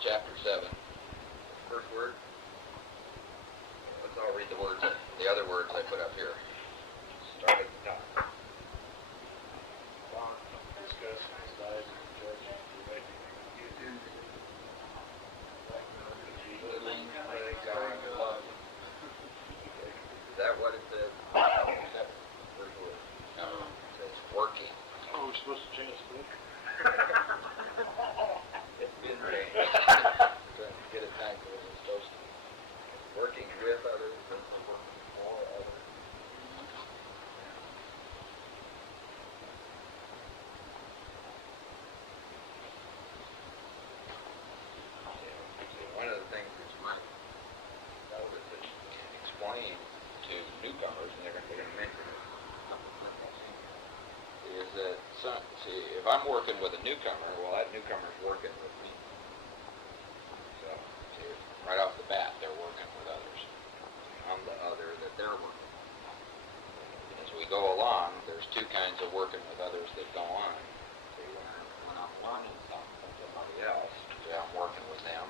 chapter 7. First word. Let's all read the words, the other words I put up here. Start at the top. Discuss, decide, judge, relate, use, Is that what it says? First word. No, it says working. Oh, we're supposed to change the book? It's been changed. Trying to get it back to what it's supposed to be. Working with others versus working for others. One of the things that you might notice that you can explain to newcomers, and they're going to mention it, is that, if I'm working with a newcomer, well, that newcomer's working with me. So, see, right off the bat, they're working with others. I'm the other that they're working with. As we go along, there's two kinds of working with others that go on. See, when I'm learning something from somebody else, see, I'm working with them.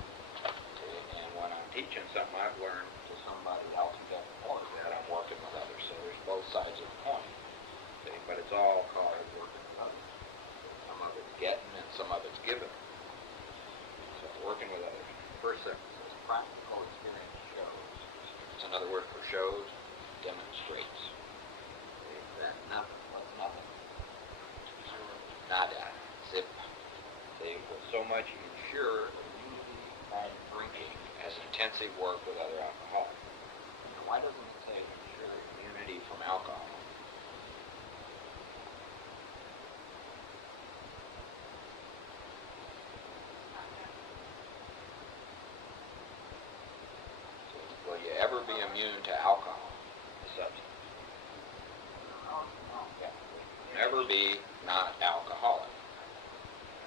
See, and when I'm teaching something I've learned to somebody else who doesn't know that, I'm working with others. So there's both sides of the coin. See, but it's all called working with others. Some of it's getting and some of it's giving. So working with others. First sentence says practical experience shows. It's another word for shows, demonstrates. See, that nothing. What's nothing? Nada. Zip. See, with so much ensure immunity from drinking as intensive work with other alcoholics. Now, why doesn't it say ensure immunity from alcohol? Will you ever be immune to alcohol, the substance? Yeah. Never be not alcoholic.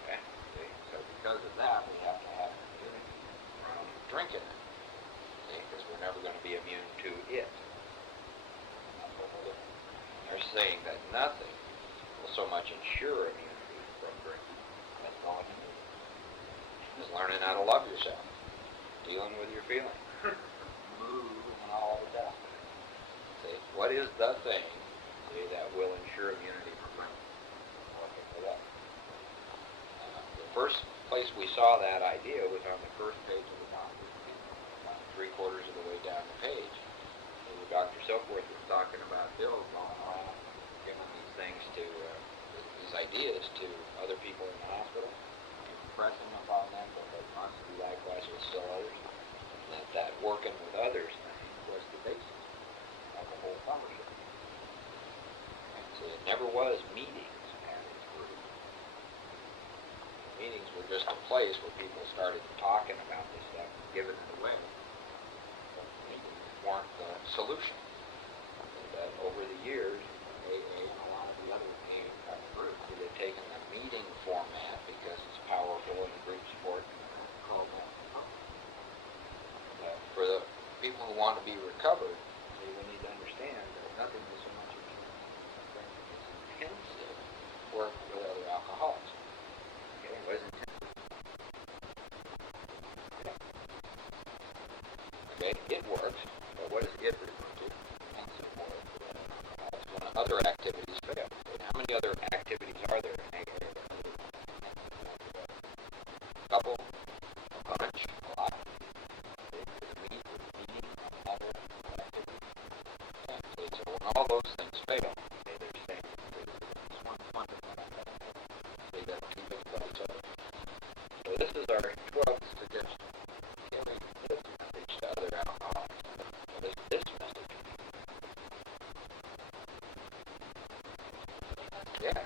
Okay? See? So because of that, we have to have immunity from drinking it. See? Because we're never going to be immune to it. They're saying that nothing will so much ensure immunity from drinking. That's all you need. Just learning how to love yourself. Dealing with your feelings. And all of that. See, what is the thing, see, that will ensure immunity from drinking? The first place we saw that idea was on the first page of the doctor, about 3/4 of the way down the page. And Dr. Silkworth was talking about Bill going around giving these things to, these ideas to other people in the hospital, impressing upon them that they must do likewise with still others. That working with others was the basis of the whole fellowship. And so it never was meetings at its root. Meetings were just a place where people started talking about this stuff and giving it away. But meetings weren't the solution. And that over the years, AA and a lot of the other AA groups had taken the meeting format because it's powerful and group support and called that. For the people who want to be recovered, we need to understand that nothing is so much intensive work with other alcoholics. Okay, what is intensive? Okay, it works, but what is it refer to? Intensive work with other alcoholics when other activities fail. How many other activities are there in AA? A couple? A bunch? A lot? So when all those things fail, okay, they're saying there's one fundamental thing. They got to keep it about each other. So this is our 12th suggestion. Giving this message to other alcoholics. What is this message? Yeah.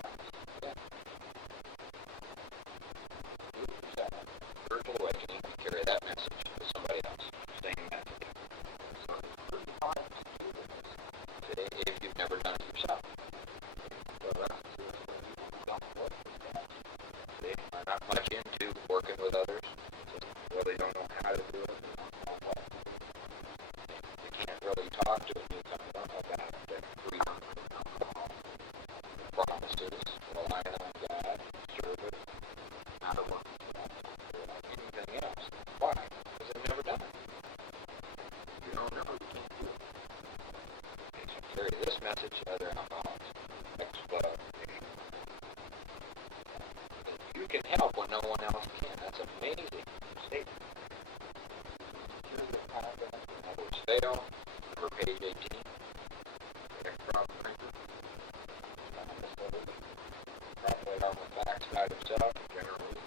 Spiritual awakening, carry that message to somebody else. Same message. So it's pretty hard to do this if you've never done it yourself. So that's people don't work with that. They are not much into working with others. Well, they don't know how to do it. They don't know what to do. They can't really talk to a newcomer about their freedom from alcohol, promises, relying on God, service, how to work with that, or anything else. message to other alcoholics. Explode. You can help when no one else can. That's amazing statement. Others fail. Number page 18. Calculate on the facts about himself. Generally,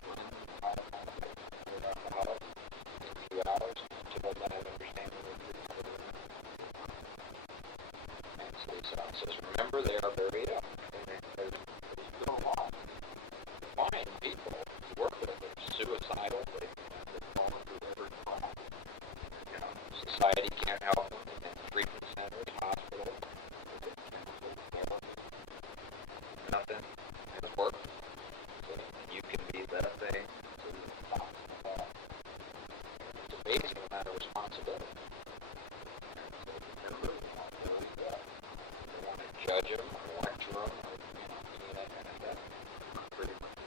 alcoholic in 2 hours until that understanding of the and so he says, remember they are very ill. And there's still a lot. Fine people to work with. They're suicidal. They're going through every problem. Society can't help them. And treatment centers, hospitals, nothing has worked. So you can be that thing. It's amazing amount of responsibility. They want to judge them or lecture them or any of that kind of stuff. Pretty much.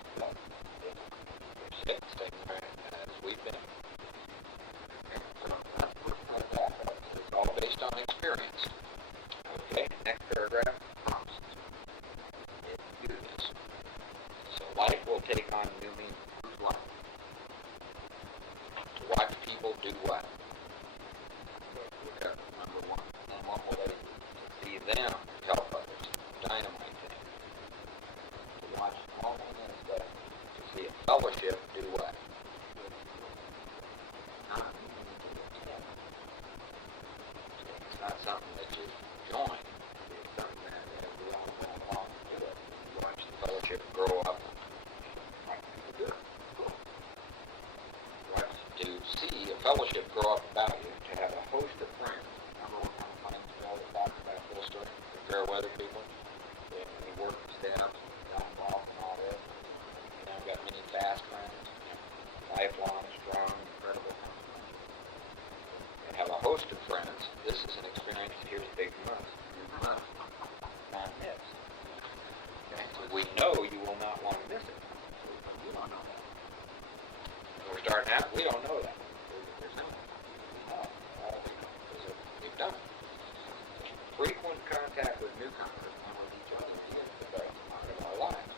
They're sick, same way as we've been. It's all based on experience. Okay, next paragraph. Promises. Do this. So life will take on new meaning. Whose life? To watch people do what? Look at number 1. And what will they do? To see them help others. Dynamite thing. To watch all of this stuff. To see a fellowship do what? It's not something that you join. It's something that we all went along to do it. You watch the fellowship grow up. Good. Cool. Watch to see a fellowship grow up about you, to have a host of friends. Remember what kind of friends Bill that talked about full story? The fair weather people. When he worked the staff, got involved in all this. Got many fast friends. Lifelong, strong, incredible friends. And have a host of friends. This is an experience. Here's a big must. You must not miss. Okay? So we know you will not want to miss it. You don't know that. And we're starting out, we don't know that. There's no because we've done it. Frequent contact with newcomers and with each other is the best part of our lives.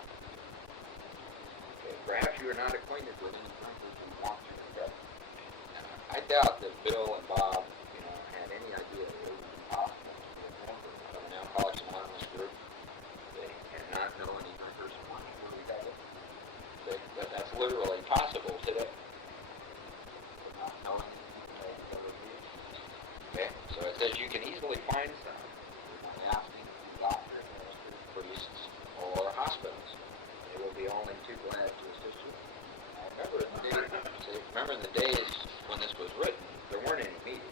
Okay, perhaps you are not acquainted with any countries you want to know. I doubt that Bill and Bob, had any idea that it would be possible to be a member of an Alcoholics Anonymous group. They cannot know any drinkers who want to really have it. But that's literally possible today. Not knowing okay, so it says you can easily find some by asking doctors, ministers, priests, or hospitals. They will be only too glad to assist you. Remember in the days when this was written, there weren't any meetings.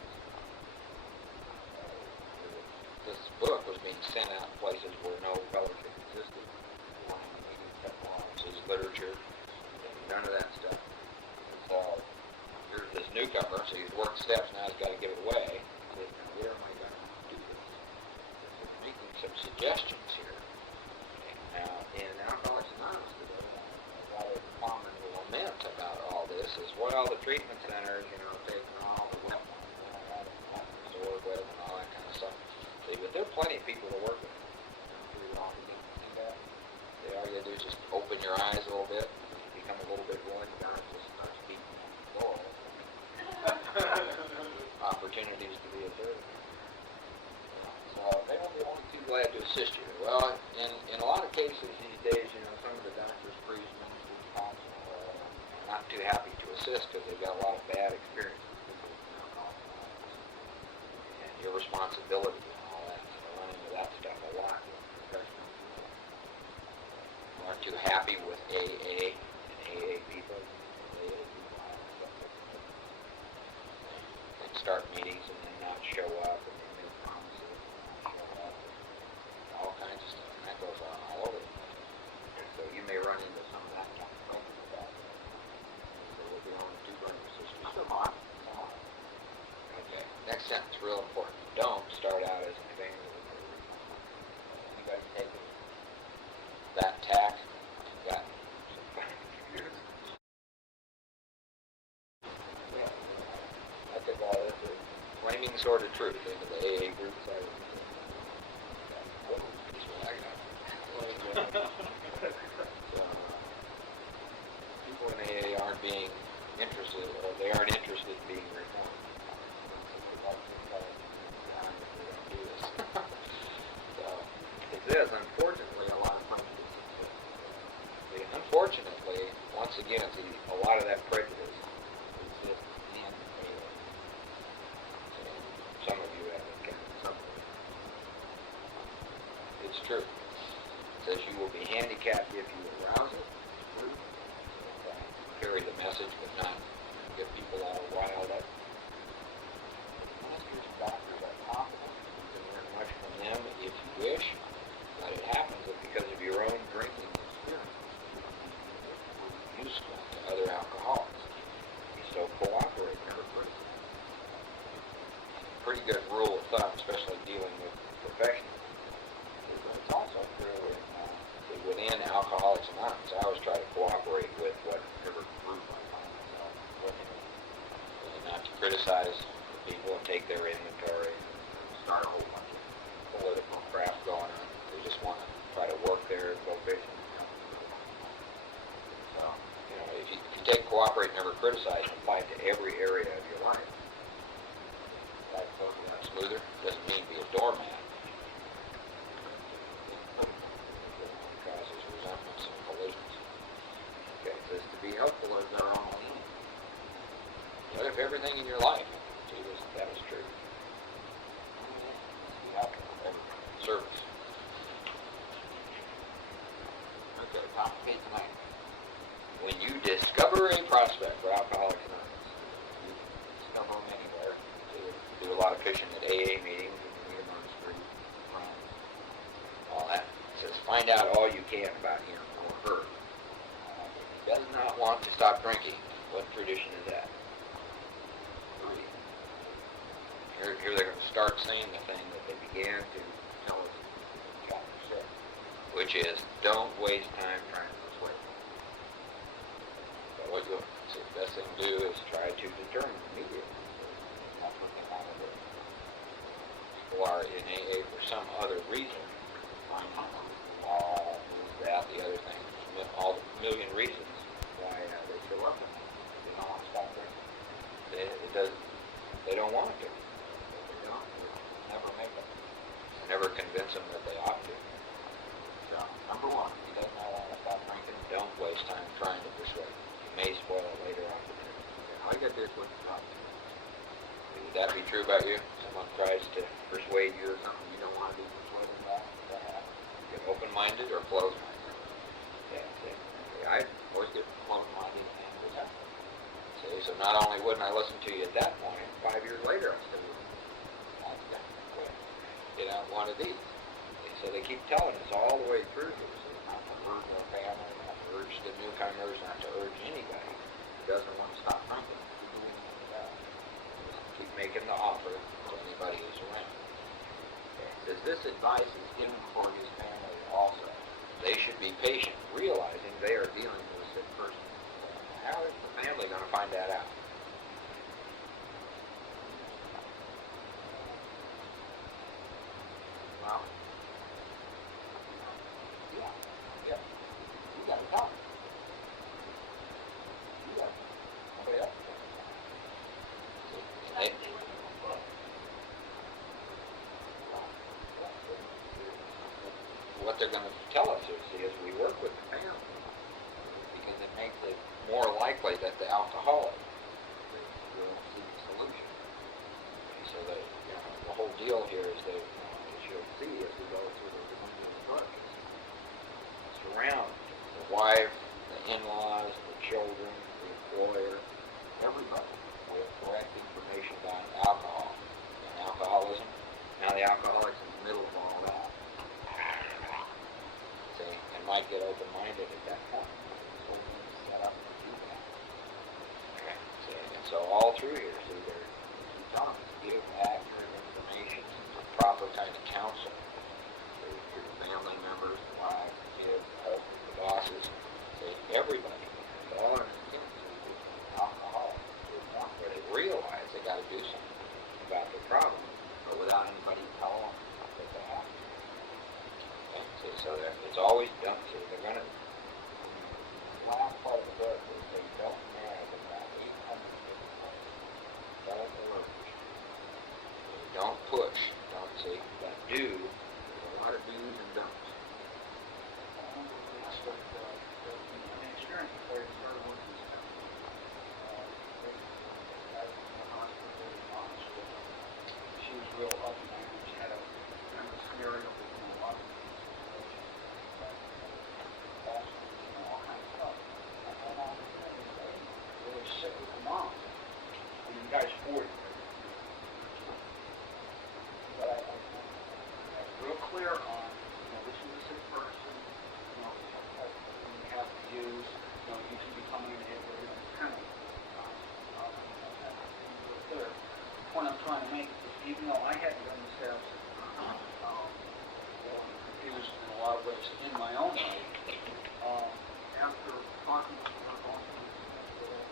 This book was being sent out places where no fellowship existed. There weren't any meetings, conferences, literature, none of that stuff. So here's this newcomer, so he's worked steps, now he's got to give it away. He said, where am I going to do this? So making some suggestions here. Now, in Alcoholics Anonymous today, a lot of common lament about all this is, well, the treatment centers, taking all the weapons and sword with and all that kind of stuff. See, but there are plenty of people to work with. All you gotta do is just open your eyes a little bit, become a little bit one, and God just starts beating you on the floor. Opportunities to be observed. So they won't be only too glad to assist you. Well, in a lot of cases these days, some of the doctors, priests, ministers, consuls are not too happy to assist because they've got a lot of bad experiences and irresponsibility and all that. So I run into that stuff a lot with professionals. Aren't too happy with AA and AA people. They start meetings and then not show up, and they make promises and not show up, and all kinds of stuff, and that goes on all over the place. And so you may run into some of that kind of thing with that. So we'll be on 2 burning systems. Come on. Okay, next sentence, real important. Don't start out as an evangelist. Anybody take it? That tack, that I took all this flaming sword of truth into the AA group side. being interested, or they aren't interested in being reformed. Do this. So, it is, unfortunately, a lot of prejudice exists. Unfortunately, once again, see, a lot of that prejudice exists in AA. So, some of you have encountered some of it. It's true. It says you will be handicapped if you arouse it. It's true. Carry the message, but not get people all riled up. Ministers and doctors are competent. You can learn much from them if you wish, but it happens that because of your own drinking experience, it will be useful to other alcoholics. So cooperate, never criticize. Pretty good rule of thumb, especially dealing with professionals. But it's also true within Alcoholics Anonymous. I always try to cooperate with whatever group I find myself working with. And not to criticize the people and take their inventory and start a whole bunch of political crap going on. They just want to try to work their vocation. So, if you take cooperate, never criticize, and apply it to every area of your life. Life goes a lot smoother. Doesn't mean be a doormat. Causes resentments and collisions. Okay, it says to be helpful is our own aim. What if everything in your life, that was true? Be helpful with everything. Service. Okay, top of page 9. When you discover a prospect for Alcoholics Anonymous, you discover them anywhere. So you do a lot of fishing at AA meetings, and you meet them on the street, friends, all that. It says, find out all you can about him or her. If he does not want to stop drinking, what tradition is that? 3. Here they're going to start saying the thing that they began to tell us in chapter 6, which is, don't waste time trying to persuade them. So what the best thing to do is try to determine immediately. That's what they want to do. People are in AA for some other reason. That, the other thing, all the million reasons why they show up in it. They don't want to stop drinking. They don't want to. They don't. Never make them. Never convince them that they ought to. So, number 1, if he does not want to stop drinking, don't waste time trying to persuade him. You may spoil it later on. All you got to do is what you talk to. Would that be true about you? Someone tries to persuade you of something you don't want to be persuaded about? Get open-minded or closed-minded? I always get closed-minded and resentful. See, so not only wouldn't I listen to you at that point, 5 years later I still wouldn't. Get out one of these. So they keep telling us all the way through here, so not to urge our family, not to urge the newcomers, not to urge anybody who doesn't want to stop drinking. Keep making the offer to anybody who's around. Says this advice is given for his family also. They should be patient, realizing they are dealing with a sick person. How is the family going to find that out? Well, yeah. You got to talk. You got to. Nobody else. What they're going to tell us is we work with the family because it makes it more likely that the alcoholic will seek a solution. Okay, so that the whole deal here is that she'll see as we go through the instructions. Surround the wife, the in-laws, the children, the employer, everybody with correct information about alcohol and alcoholism. Now the alcoholic's in the middle of all that. See, and might get open-minded at that point. So we set up to do that. Okay. See, and so all through here, see, they're telling us to give accurate information, the proper kind of counsel to your family members, the wives, the kids, the husbands, the bosses, see, everybody. All our intents is alcoholics to a point where they realize they got to do something about their problem, but without anybody telling them that they have to. Okay, see, so it's always done. See, they're going to. The last part of the book is they don't marry I hadn't done the steps, confused in a lot of ways in my own life. After talking to her, going through the steps,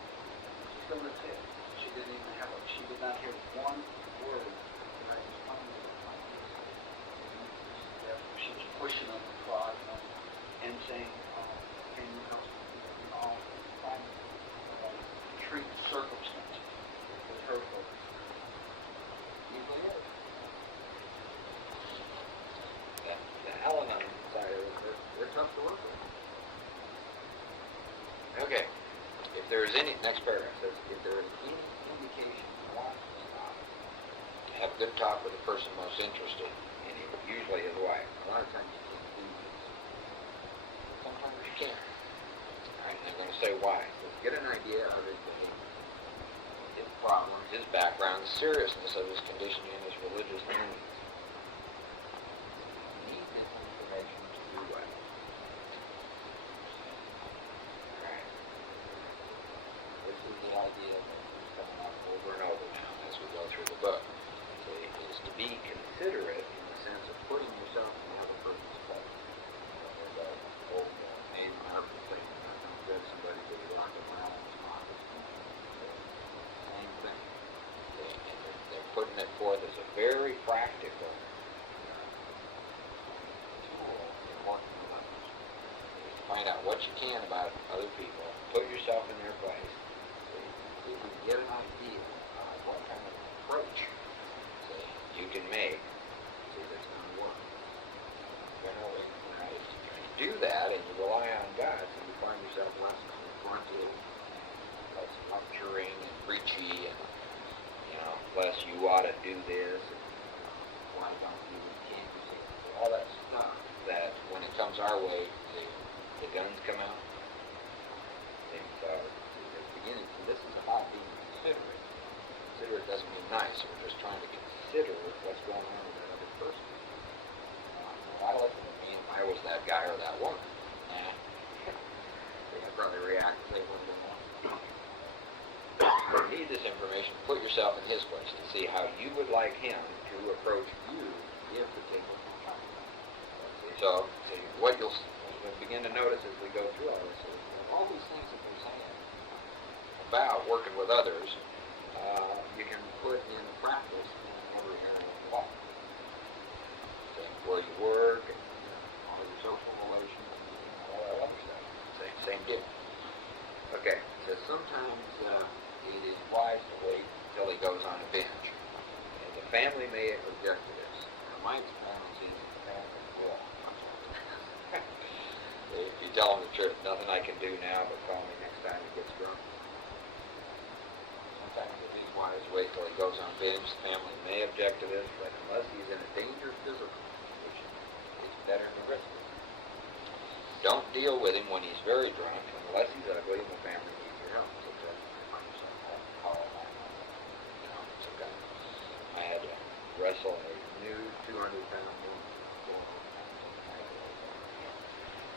still that's it. She didn't even have she did not hear one word that I was telling her about this. She was pushing on the clock and saying, can you help me? Trying to treat the circumstances with her focus. Usually is. The Al-Anon side of it, they're tough to work with. Okay, if there is any, next paragraph says, if there is any indication you want to stop, have a good talk with the person most interested, and usually his wife. A lot of times you can't do this. Sometimes you can. Alright, and they're going to say why. So get an idea of his behavior, his problems, his background, the seriousness of his condition, and his religious leanings. You need this information to do well. Alright. This is the idea that's coming up over and over now as we go through the book. It is to be considerate in the sense of putting yourself in the other person's place. There's an old name in our thing, don't judge somebody till you rock them around and smile. Same thing. And they're putting it forth as a very practical tool in working with others. Find out what you can about other people, put yourself in their place, see if you can get an idea of what kind of approach you can make, see if it's going to work. Generally, if you do that and you rely on God, so you find yourself less confronted, less lecturing and preachy, and less you ought to do this, and why don't you, can't you say all that stuff that when it comes our way, the guns come out. And at the beginning, this is about being considerate. Considerate doesn't mean nice. We're just trying to consider what's going on with that other person. I listen to me if I was that guy or that woman. Nah. I'd probably react and say, what do you want? You need this information. Put yourself in his place to see how you would like him to approach you if the table comes time. So, what you'll begin to notice as we go through all this is all these things that we're saying about working with others, you can put in practice in every area of life. So where you work, and all your social relations, and all that other stuff. Same deal. Okay, so sometimes it is wise to wait until he goes on a binge. And the family may object to this. Now, my experience is the family will. If you tell them the truth, nothing I can do now but call me next time he gets drunk. Sometimes it is wise to wait till he goes on binge. The family may object to this, but unless he's in a dangerous physical condition, it's better to risk it. Don't deal with him when he's very drunk, unless he's ugly and the family needs your help. So just find yourself call that. It's okay. I had to wrestle a new 200-pound woman.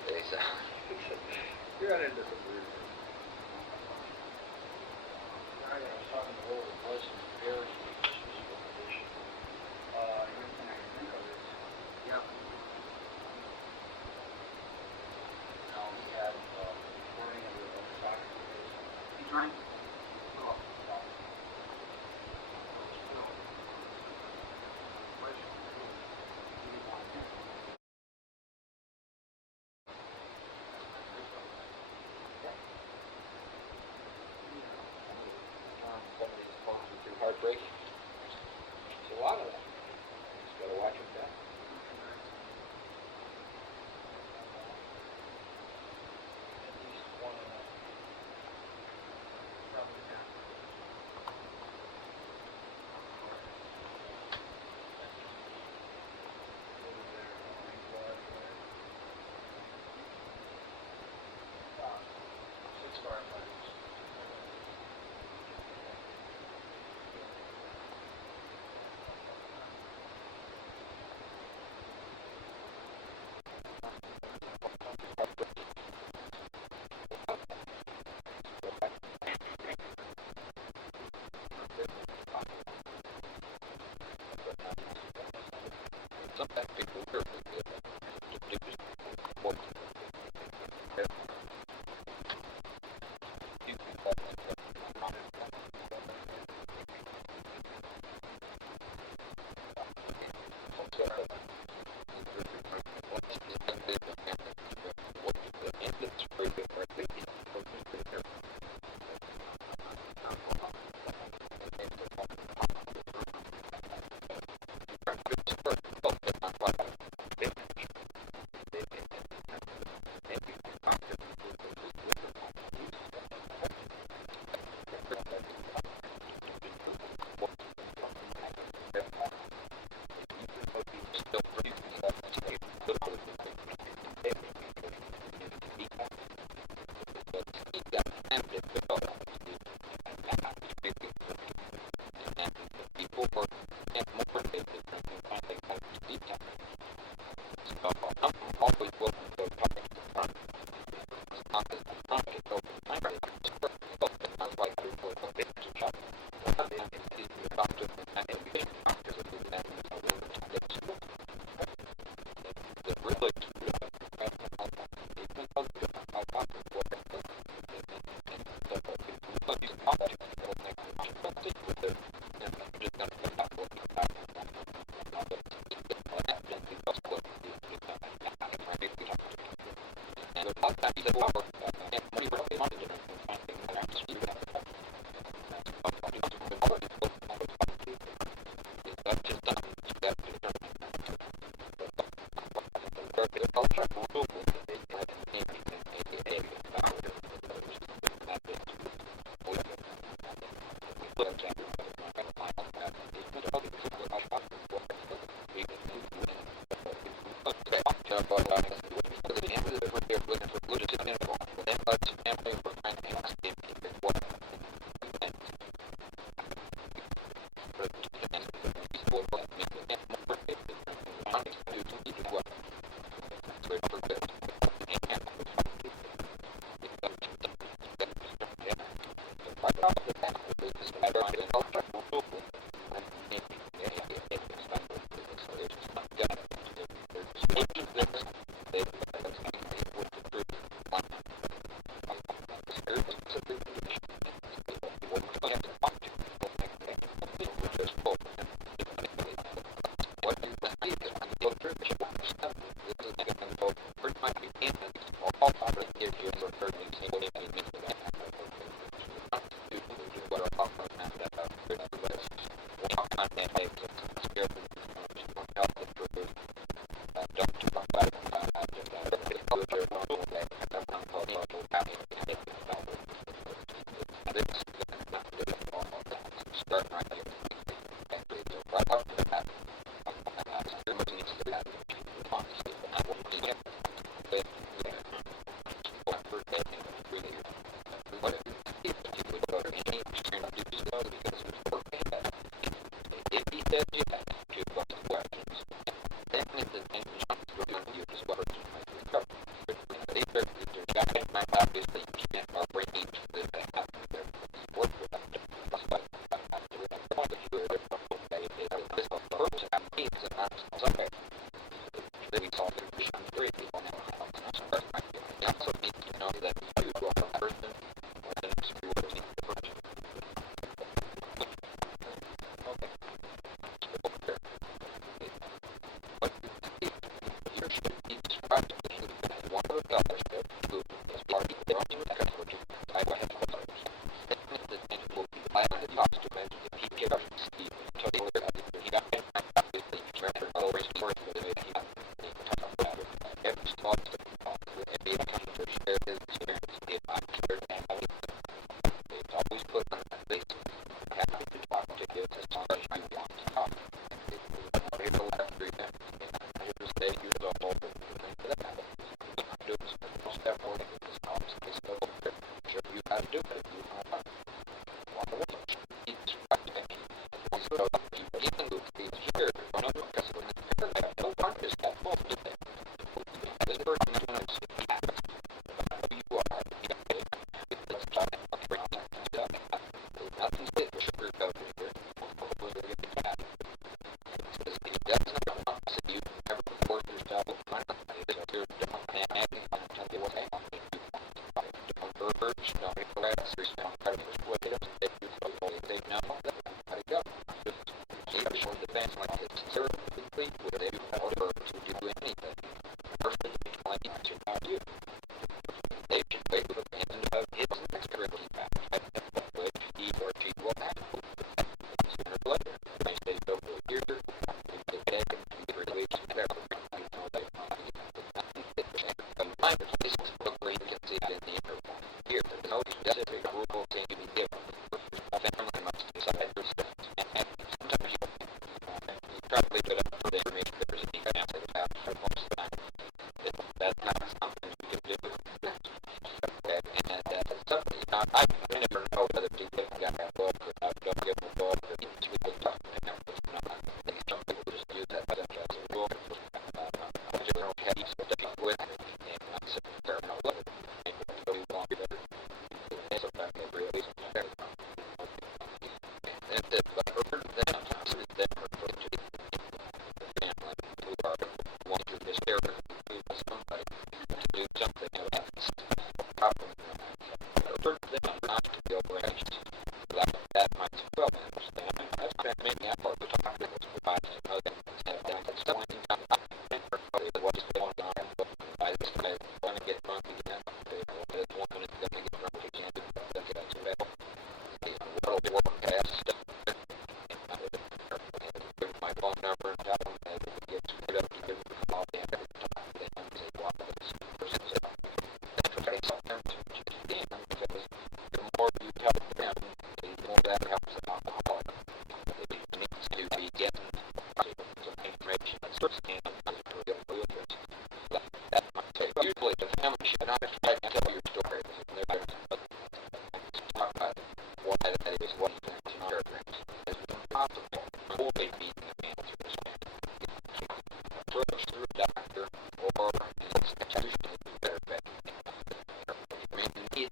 They said, you're running into some weird things. I was talking to Lord was very physical condition. Everything I can think of is, yeah. He had burning of the soccer. He drank. Somebody's going through heartbreaking. There's a lot of that. You just got to watch them down. At least one of them.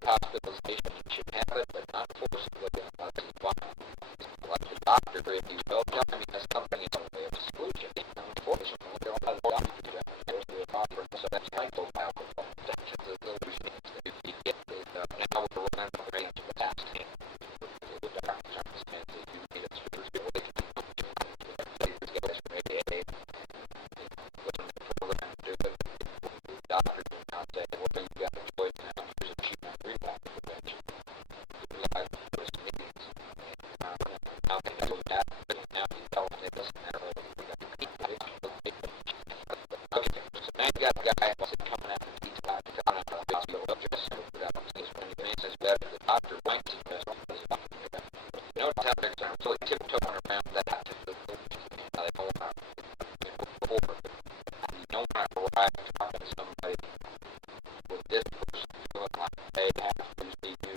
Hospitalization should have it, but not forcibly. if you will, tell me that's something in the way of a solution. Unfortunately, a lot of doctors out there who are offering substantial alcohol as a solution. If you get it, now we're running out of range fast. The doctors understand that you need a spiritual awakening. These guys are AA, listen to the program to do it. The doctors will not say, well, you've got a choice now. Here's a cheap relapse prevention. Your life was needs. Now they know that, but now you tell them they listen to that. Okay, so now you got a guy that's coming out of detox, coming out of the hospital, just without things. When he makes his bed, the doctor might suggest notice how they're really tiptoeing around that. They don't want to go forward. You don't want to arrive talking to somebody with this person feeling like they have to see you.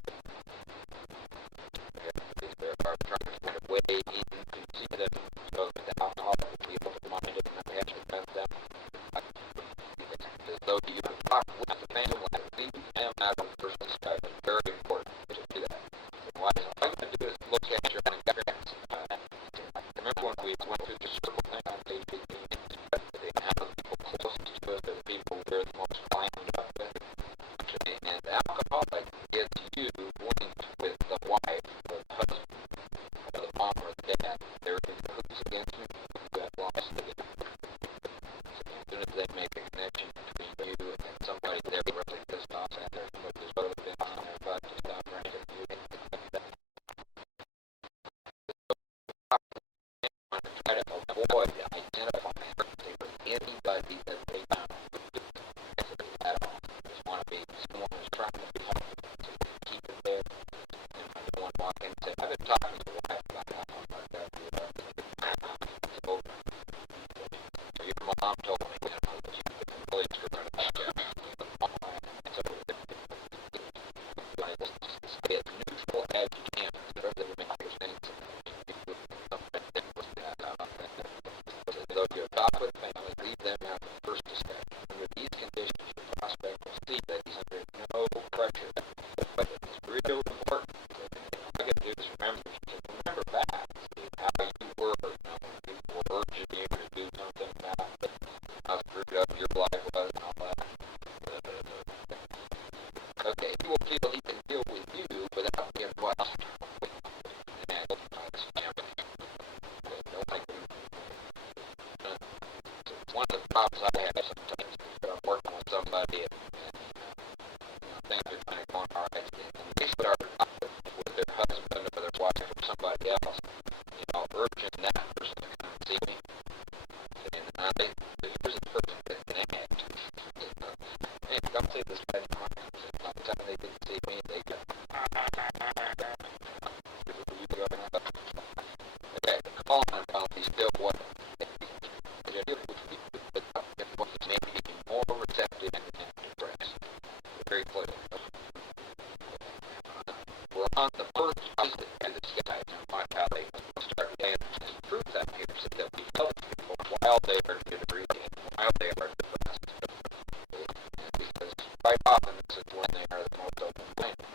They are trying to find a way in to see them so that the alcohol will be open-minded and not have to prevent them. As though you talk with the family, leave them out of the person's side. It's very important to do that. Why is all you got to do is look at your own guts. Remember when we went through the circle thing on page 18? How the people closest to us are the people we're the most lined up with. And alcoholic gets you linked with the wife, or the husband, or the mom, or the dad. They're in cahoots against me. You have lost it. As soon as they make a connection between you and somebody they're really pissed off at, there's other things on their butt to stop drinking. Try to avoid identifying with anybody that they found at all. Just want to be someone who's trying to be helpful, so keep it there. And when no one walk in and say, I've been talking to your wife about that one like that. So your mom told me, that you've been really screwing it up. So stay as neutral as you can, so that it makes sense. Though you're top with family, leave them out of the first discussion. Under these conditions, your prospect will see that he's under no pressure. But it's real important. All you got to do is remember back how you were, when people were urging you to do something about how screwed up your life was and all that. Okay, he will feel he can deal with you without being watched. One of the problems I have sometimes is I'm working with somebody and things are kind of going all right, and they start with their husband or their wife or somebody else, urging that person to come and see me, saying, here's a person that can act. Hey, come see this guy tomorrow. By the time they didn't see me, they got okay, call on him while he's still what maybe more receptive and depressed. Very clear. We're on the first visit to this guy, and watch how they start dancing. The truth out here is that we tell people while they are jittery and while they are depressed. Because quite often this is when they are the most open-minded.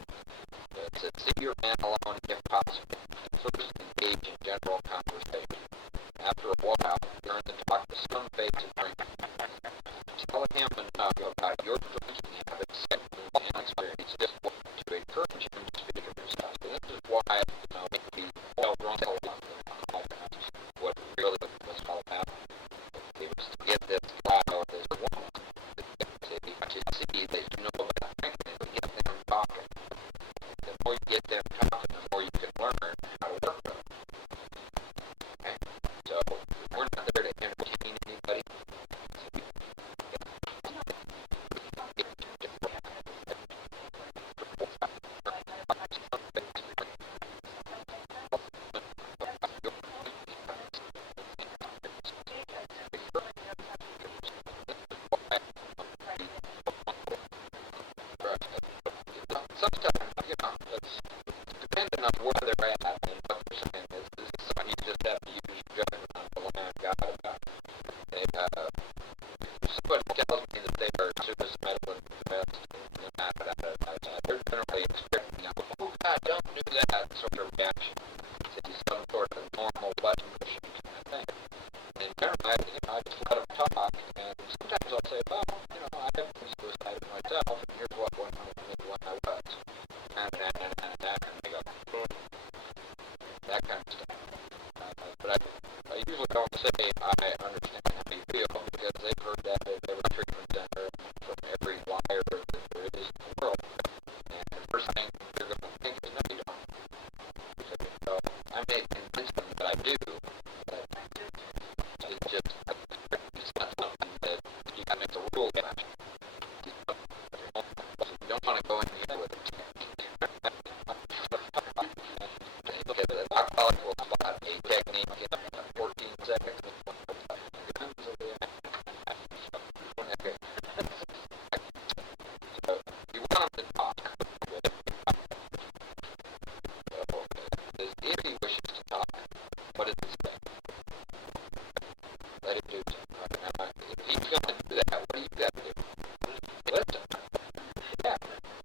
It says, see your man alone if possible. First, engage in general conversation. After a while, learn to talk to some face and drink. Tell him enough about your drinking habits and experience to encourage him to speak of himself. And this is why, we all drunk a lot. What really was all about. It was to get this guy or this woman to see that you know about drinking and to get them talking. The more you get them talking, the more you can learn how to work with them. Okay? So, we're not there to entertain anybody. Sometimes, it's depending on where they're at and what they're saying. This is something you just have to use your judgment on the line of God about. Somebody tells me that they are suicidal and depressed, they're generally expecting, oh God, don't do that sort of reaction. It's some sort of normal all button pushing kind of thing. And generally, I just let them talk, and sometimes I'll say, well, I have been suicidal myself, and here's what went on with me when I was. And they go, that kind of stuff. But I usually don't say I understand how you feel, because they've heard that at every treatment center from every liar that there is in the world. And the first thing they're going to think is, no, you don't. So I may convince them that I do, but it's not something that you got to make a rule about. You don't want to go in the end with it. The alcoholic will spot a technique in 14 seconds. So you want them to talk. So if he wishes to talk, what does it say? Let him do so. If he's going to do that, what do you got to do? Listen. Yeah.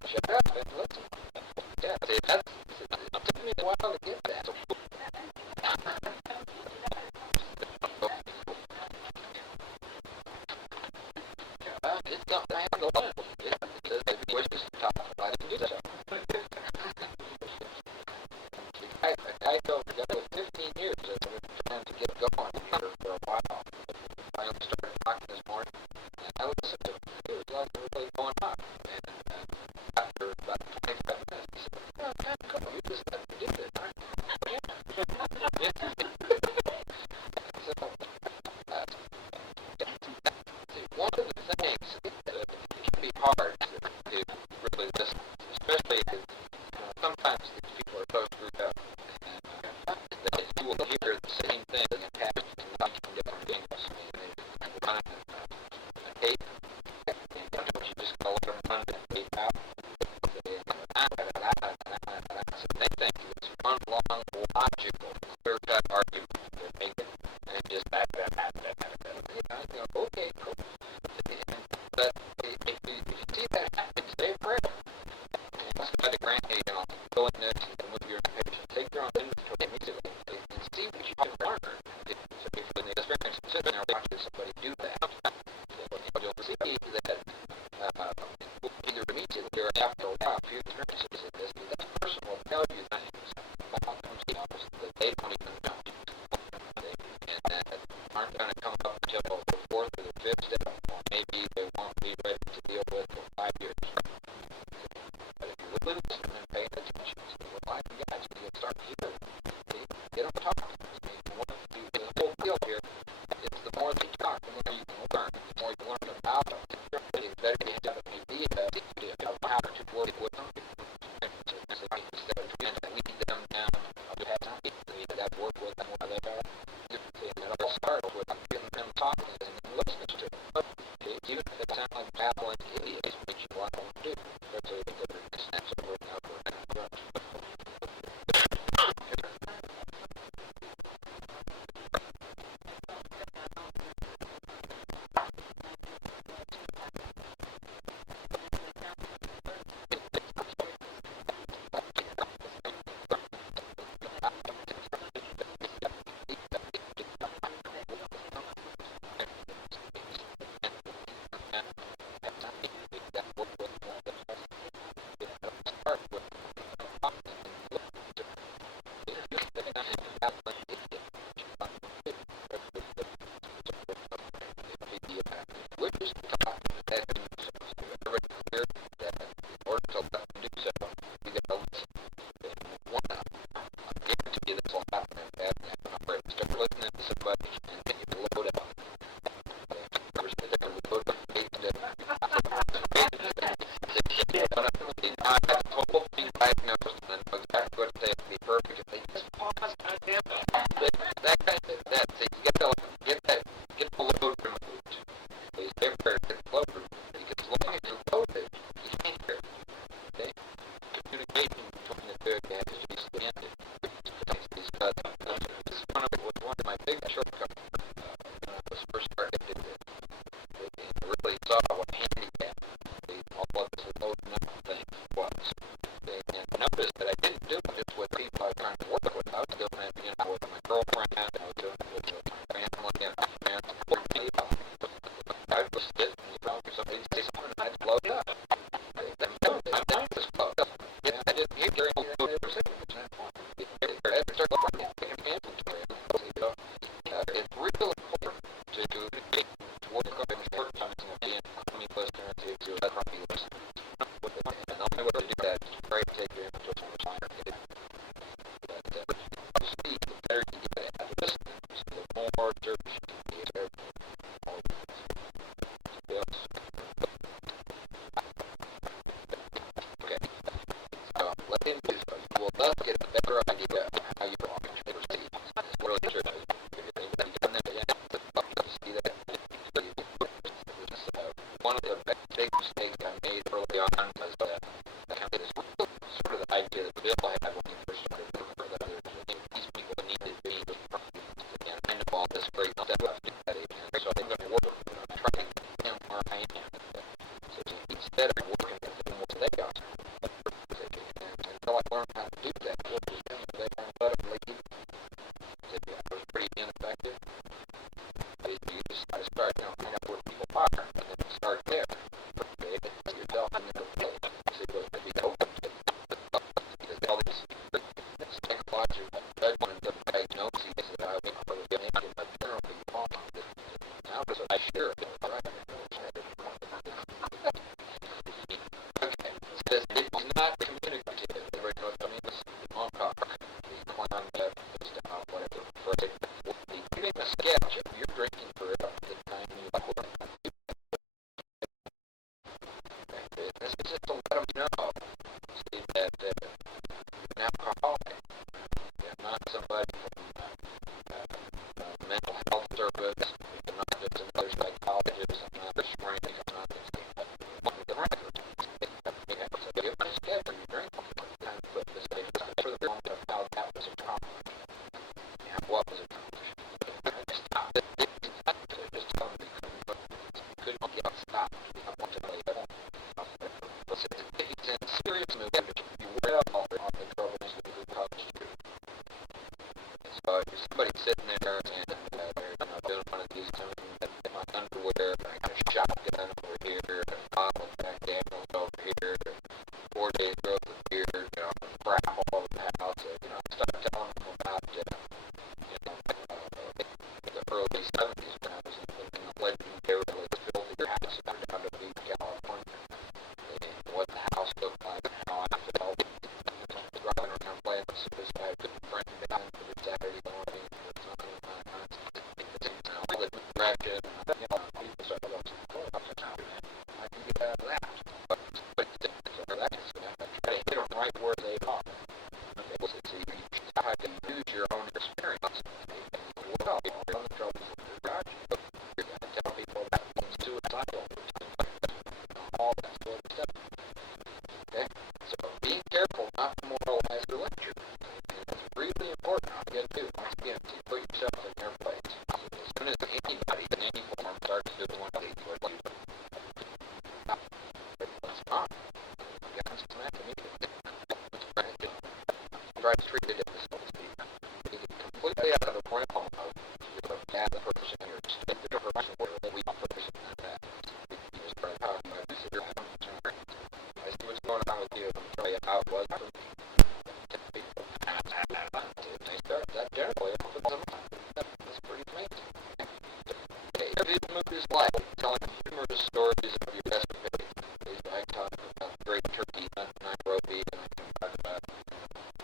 Shut up and listen. Yeah. See, it took me a while to get that. It's not to handle it. It says if he wishes to talk, let him do so. The guy told me that was 15 years that I've been trying to get going here for a while. I only started talking this morning, and I listened to him. It was like really going on. And after about 25 minutes, he said, "Oh, man, come on, you just let me do this, right?" So, one of the things that can be hard to really listen, especially if sometimes these people are so screwed up, that you will hear the same thing in passage in 19 different angles. They run a tape, and sometimes you just gotta let them run that tape out. So they think it's one long, logical, clear-cut argument they're making, and just okay, cool. But if you see that happen, say a prayer. Ask God to grant you willingness and move your impatience. Take your own inventory immediately and see what you can learn. So if in the experience of sitting there watching somebody do that, you'll see that either immediately or after a while, if you experience this, that person will tell you things that they don't even know. And that aren't going to come up until the fourth or the fifth step, or maybe they won't be ready to deal with for 5 years. But if you're really listening and paying attention, so rely on God, you'll start hearing them. Get them talking. The whole deal here is the more they talk, the more you can learn. The more you learn about them, the better you have an idea of how to work with them. Instead of trying to lead them down a path, you got to work with them where they are. And it all starts with getting them talking and listening to them. Even if they sound like babbling idiots, which you want them to do. That's a good sense over and over and over. Notice that I didn't do it just with people I was trying to work with. I was doing it, with my girlfriend can do so, you will thus get a better idea of how your audience proceeds. It's really true. If anybody done that yet, see that. One of the big mistakes I made early on was kind of this sort of the idea that Bill had when he first started working with others. These people needed me, and I know all this great stuff about that, and so I'm going to work on trying to get him where I am. So instead of working with them where they are, until I learned how to do that, they won't let them leave. I was pretty ineffective. You just got to start, find out where people are, and then start there. Put yourself in their place. See what would be open to. Because all these psychological judgments and diagnoses that I make for the naked are generally wrong. Now does I share it, right? Okay. It says it was not communicative. Everybody knows what I mean? This is long talk. The clown whatever. Right? Giving a sketch of your drinking career up to the time you quit. This is just to let them know, see, that you're an alcoholic. You're not somebody from mental health service. You're not just another psychologist. I'm not a shrink. I'm not this thing. The record. So give them a sketch of your drinking career. Time to put this thing for the moment of how that was accomplished. And what was accomplished. Stop. Just tell them you couldn't get stop. I want to lay it on. If he's in serious mood, you well on the troubles that we caused you. So if somebody's sitting there and they're doing one of these things, in my underwear, I got a shotgun over here, a bottle of Jack Daniels over here, 4 days growth of beer, crap all over the house. Start telling them about the early 70s when I was in the legendary filthy house down to Beach, California. And what the house looked like and how I felt. Driving around playing with suicide with a friend band for the Saturday morning. All the depression. People started going, I can get out of that. But that's, I try to hit them right where they are. Okay, so you try to use your own experience. Well, you're on the troubles of your garage. You're going to tell people about being suicidal. All that sort of stuff. Okay? So being careful not to moralize the lecture. And it's really important. Again, too, once again, to put yourself in their place. As soon as anybody in any form starts doing one of these, what do you do? It's not. You got to smack immediately. Try to treat it as so to speak. You get completely out of the realm of you're a bad person, you're a stupid person, or a weak person, and that. You just try to talk about this. I see what's going on with you. I'm tell you how it was for me. They start that generally opens them up. That's pretty amazing. Okay, his mood is light, telling humorous stories of your escapades. I talk about the Great Turkey Hunt in Nairobi, and I can talk about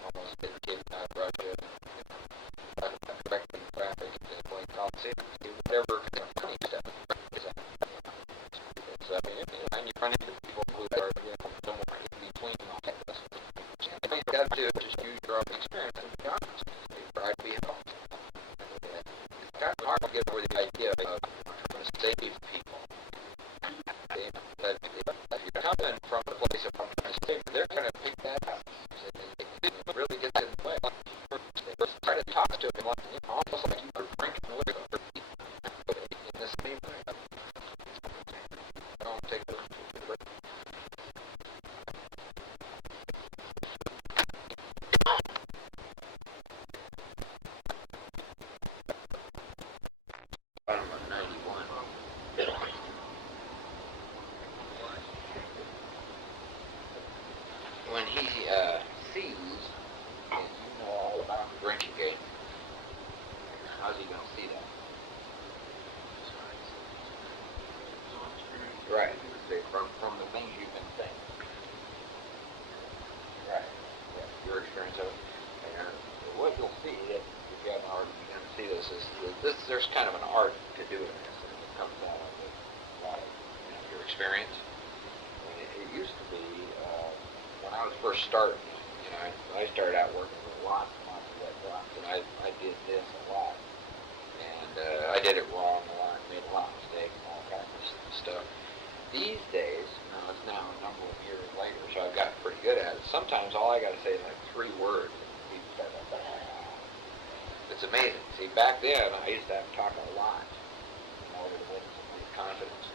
almost getting kicked out of Russia, talk about directing traffic at the Blaine Coliseum, whatever kind of funny stuff. So, and you run into people who are, somewhere in between all of this. And all you got to do is just use your own experience and be honest. You try to be helpful. It's kind of hard to get over the idea of trying to save people. But if you're coming from the place of I'm trying to save, they're going to pick that up. It really gets in the way. They try to talk to them almost like you were drinking with them in the same way. Don't take the break. Number 91. When he sees, and you know all about the drinking game, how's he going to see that? Right. From the things you've been saying. Right. Yeah. Your experience of it. And what you'll see, if you haven't already begun to see this, is there's kind of an art to doing this, and it comes out of a lot of your experience. I mean, it used to be when I was first starting, I started out working with lots and lots of wet rocks, and I did this a lot. And I did it wrong a lot, made a lot of mistakes and all kinds of stuff. These days, it's now a number of years later, so I've gotten pretty good at it. Sometimes all I got to say is like 3 words, and people start like, ah. It's amazing. See, back then, I used to have to talk a lot in order to win somebody's confidence.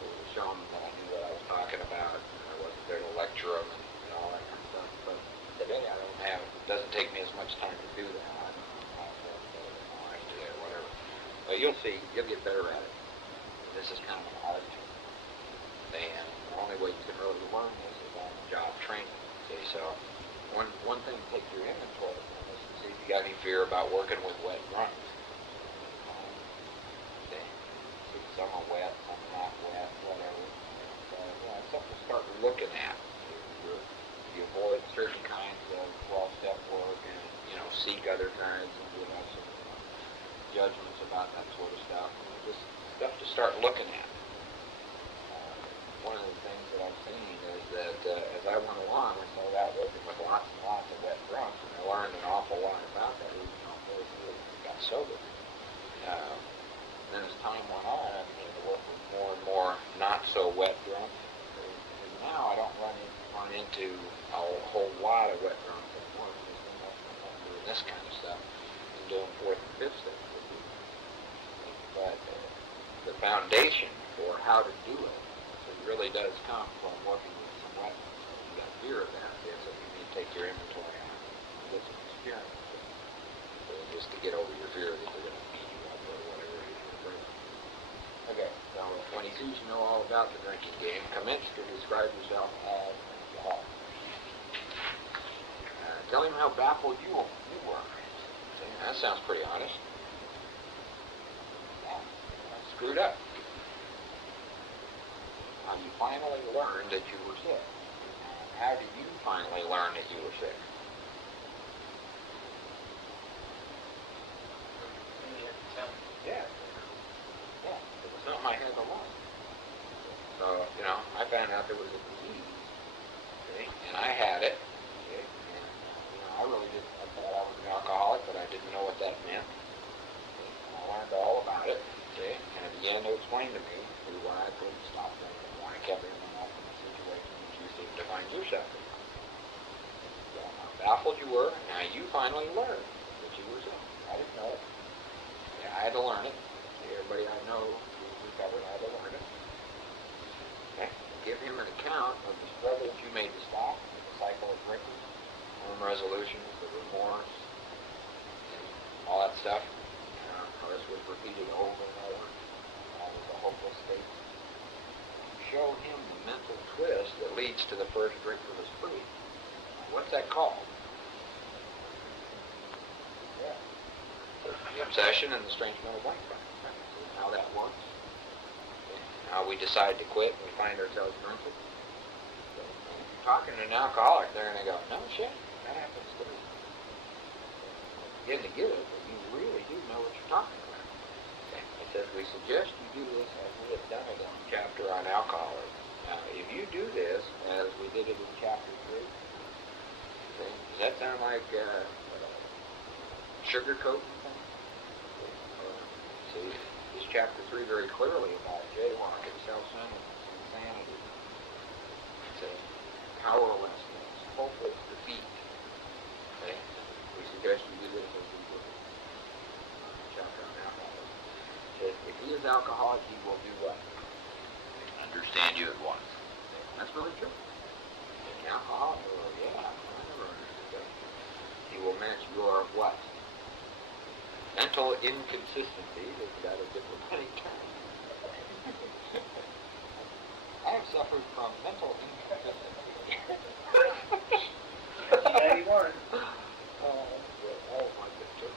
To show them that I knew what I was talking about, and I wasn't there to lecture them and all that kind of stuff. But today, I don't have, it doesn't take me as much time to do that. I don't know how to do it, or whatever. But you'll see, you'll get better at it. This is kind of an art. And the only way you can really learn this is on job training. See, so one thing to take your inventory from is to see if you got any fear about working with wet drums. See, some are wet, some are not wet, whatever. So, it's something to start looking at. You avoid certain kinds of 12-step work and, seek other kinds and do some judgments about that sort of stuff. Just stuff to start looking at. One of the things that I've seen is that as I went along, I started out working with lots and lots of wet drums, and I learned an awful lot about that, even though I got sober. Then as time went on, I began to work with more and more not so wet drums. And now I don't run into a whole lot of wet drums at once. I'm doing this kind of stuff and doing 4th and 5th steps. But the foundation for how to do it really does come from working with some wet ones. So you got fear of that, so you need to take your inventory on and get some experience. So just to get over your fear that they're going to beat you up or whatever it is. Okay, so when you choose to know all about the drinking game, commence to describe yourself as an alcoholic. Tell him how baffled you were. See, that sounds pretty honest. Yeah, screwed up. How you finally learned that you were sick. How did you finally learn that you were sick? Yeah. Yeah. It was something I had to learn. So, I found out there was a disease. Okay? And I had it. Okay? And, I really didn't, I thought I was an alcoholic, but I didn't know what that meant. Okay? And I learned all about it. Okay? And it began to explain to me why I couldn't stop drinking. I kept everyone else in the situation that you seem to find yourself in. So how baffled you were, and now you finally learned that you were sick. I didn't know it. Yeah, I had to learn it. Everybody I know who's recovered had to learn it. Okay? Give him an account of the struggles you made to stop, the cycle of drinking, home resolutions, the remorse, all that stuff. How this was repeated over and over. That was a hopeless state. Show him the mental twist that leads to the first drink of the spree. What's that called? Yeah. The obsession and the strange mental blank. How that works. How we decide to quit when we find ourselves drinking. So, if you're talking to an alcoholic, they're going to go, no shit, that happens to me. Begin to get it, but you really do know what you're talking about. It says, we suggest you do this as we have done it in the chapter on alcoholism. Now, if you do this as we did it in chapter 3, okay, does that sound like sugarcoating things? See, this chapter 3 very clearly about jaywalking, self-centeredness, insanity. It says powerlessness, hopeless defeat. Okay? We suggest you do this as we did it in the chapter on alcoholism. If he is alcoholic, he will do what? Understand you at once. That's really true. An alcoholic, yeah, I never understood that. He will match your what? Mental inconsistency. Is that a diplomatic term? I have suffered from mental inconsistency. Yeah, you weren't. Oh my goodness.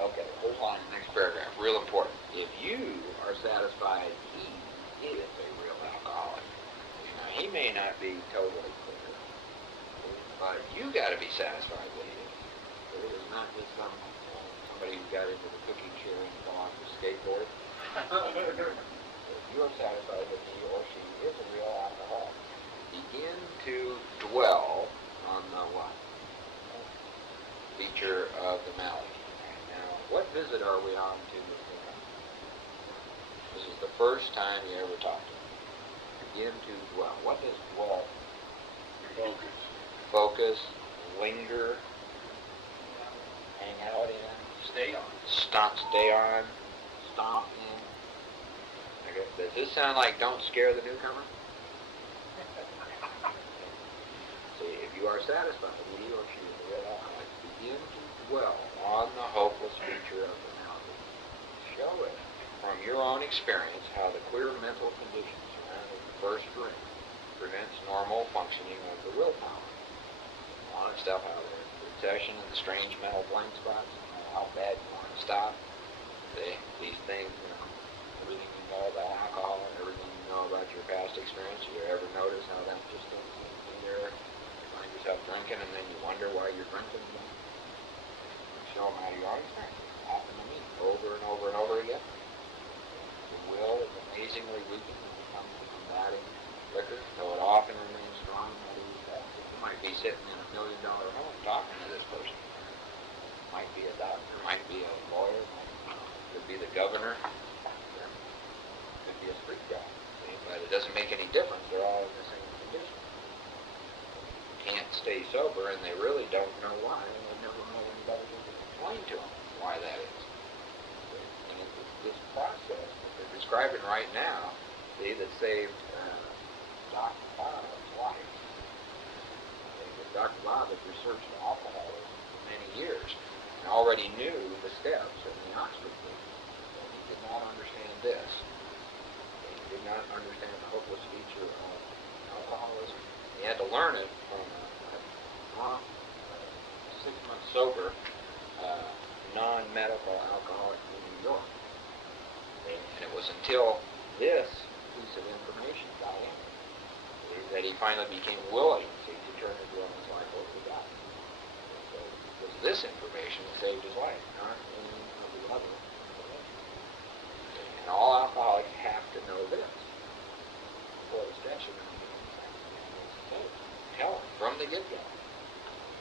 Okay, hold on, next paragraph, real important. If you are satisfied he is a real alcoholic, now he may not be totally clear, but you got to be satisfied that he is. It is not just somebody who got into the cookie chair and fell off the skateboard. If you are satisfied that he or she is a real alcoholic, it, or are we on to the newcomer? This is the first time you ever talked to him. Begin to dwell. What does dwell? Focus. Focus, linger, hang out in, Stay on. stay on, stomp in. Okay. Does this sound like don't scare the newcomer? See, if you are satisfied, he or she is the red alcoholic, begin to dwell on the hopeless feature of the malady. Show it from your own experience how the queer mental conditions surrounding the first drink prevents normal functioning of the willpower. A lot of stuff out there. The obsession and the strange mental blank spots, how bad you want to stop. These things, everything you know about alcohol and everything you know about your past experience, you ever notice how that just gets in there? You find yourself drinking and then you wonder why you're drinking again. Show them how your own experience. It happened to me over and over and over again. The will is amazingly weakened when it comes to combating liquor, though it often remains strong. You might be sitting in $1 million home talking to this person. Might be a doctor, might be a lawyer, could be the governor, could be a street guy. But it doesn't make any difference. They're all in the same condition. Can't stay sober, and they really don't know why, and they never know anybody to explain to them why that is. And it's this process that they're describing right now, see, that saved Dr. Bob's life. Dr. Bob had researched alcoholism for many years and already knew the steps in the Oxford book. But he did not understand this. He did not understand the hopeless feature of alcoholism. He had to learn it from a 6 months sober, non-medical alcoholic in New York. And it was until this piece of information got in that he finally became willing to turn his will and his life over to God. So it was this information that saved his life, not any of the other information. And all alcoholics have to know this before the stretch of them. Tell them from the get-go.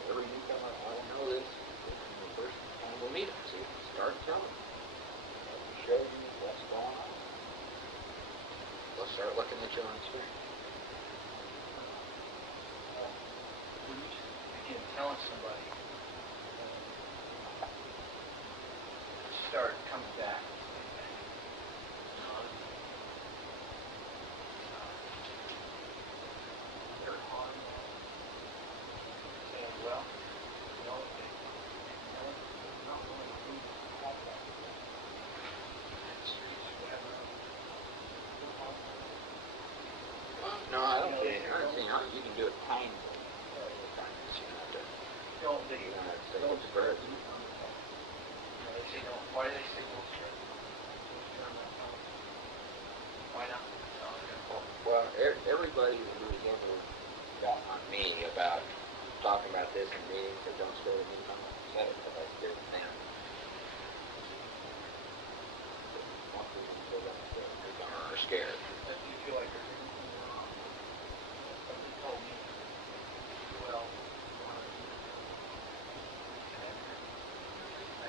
Every newcomer, I don't know this. From the first time we'll meet them, see, start telling them. Let me show you what's going on. Let's start looking at your own experience. When you begin telling somebody, start coming back. They're on saying, well, you know, they're not really doing that. Streets, whatever. No, I don't think you can do it painfully. Don't they? You know, it's like it's a bird. They say don't. Why do they say don't strike? Why not? Well, everybody who has ever got on me about talking about this in meetings that don't scare the newcomer said it because I scared them. Most people who say don't scare the newcomer are scared. Do you feel like there's anything wrong? Somebody told me, well,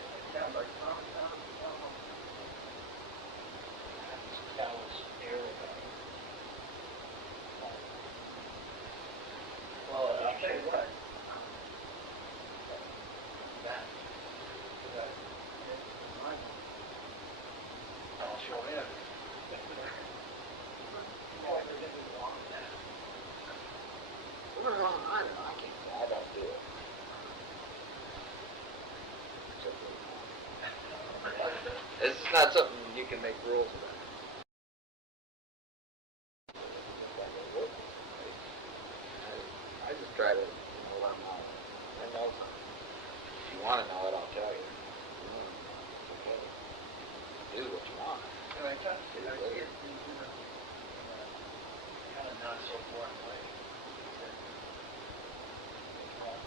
it sounds like common sense. That was arrogant. Well, I'll tell you what. I'll show him. I don't know. I can't. I don't do it. This is not something you can make rules about. I just try to, let them know. I know something. If you want to know it, I'll tell you. It's okay. Do what you want. And I thought, I hear things in a kind of not so boring way. I'm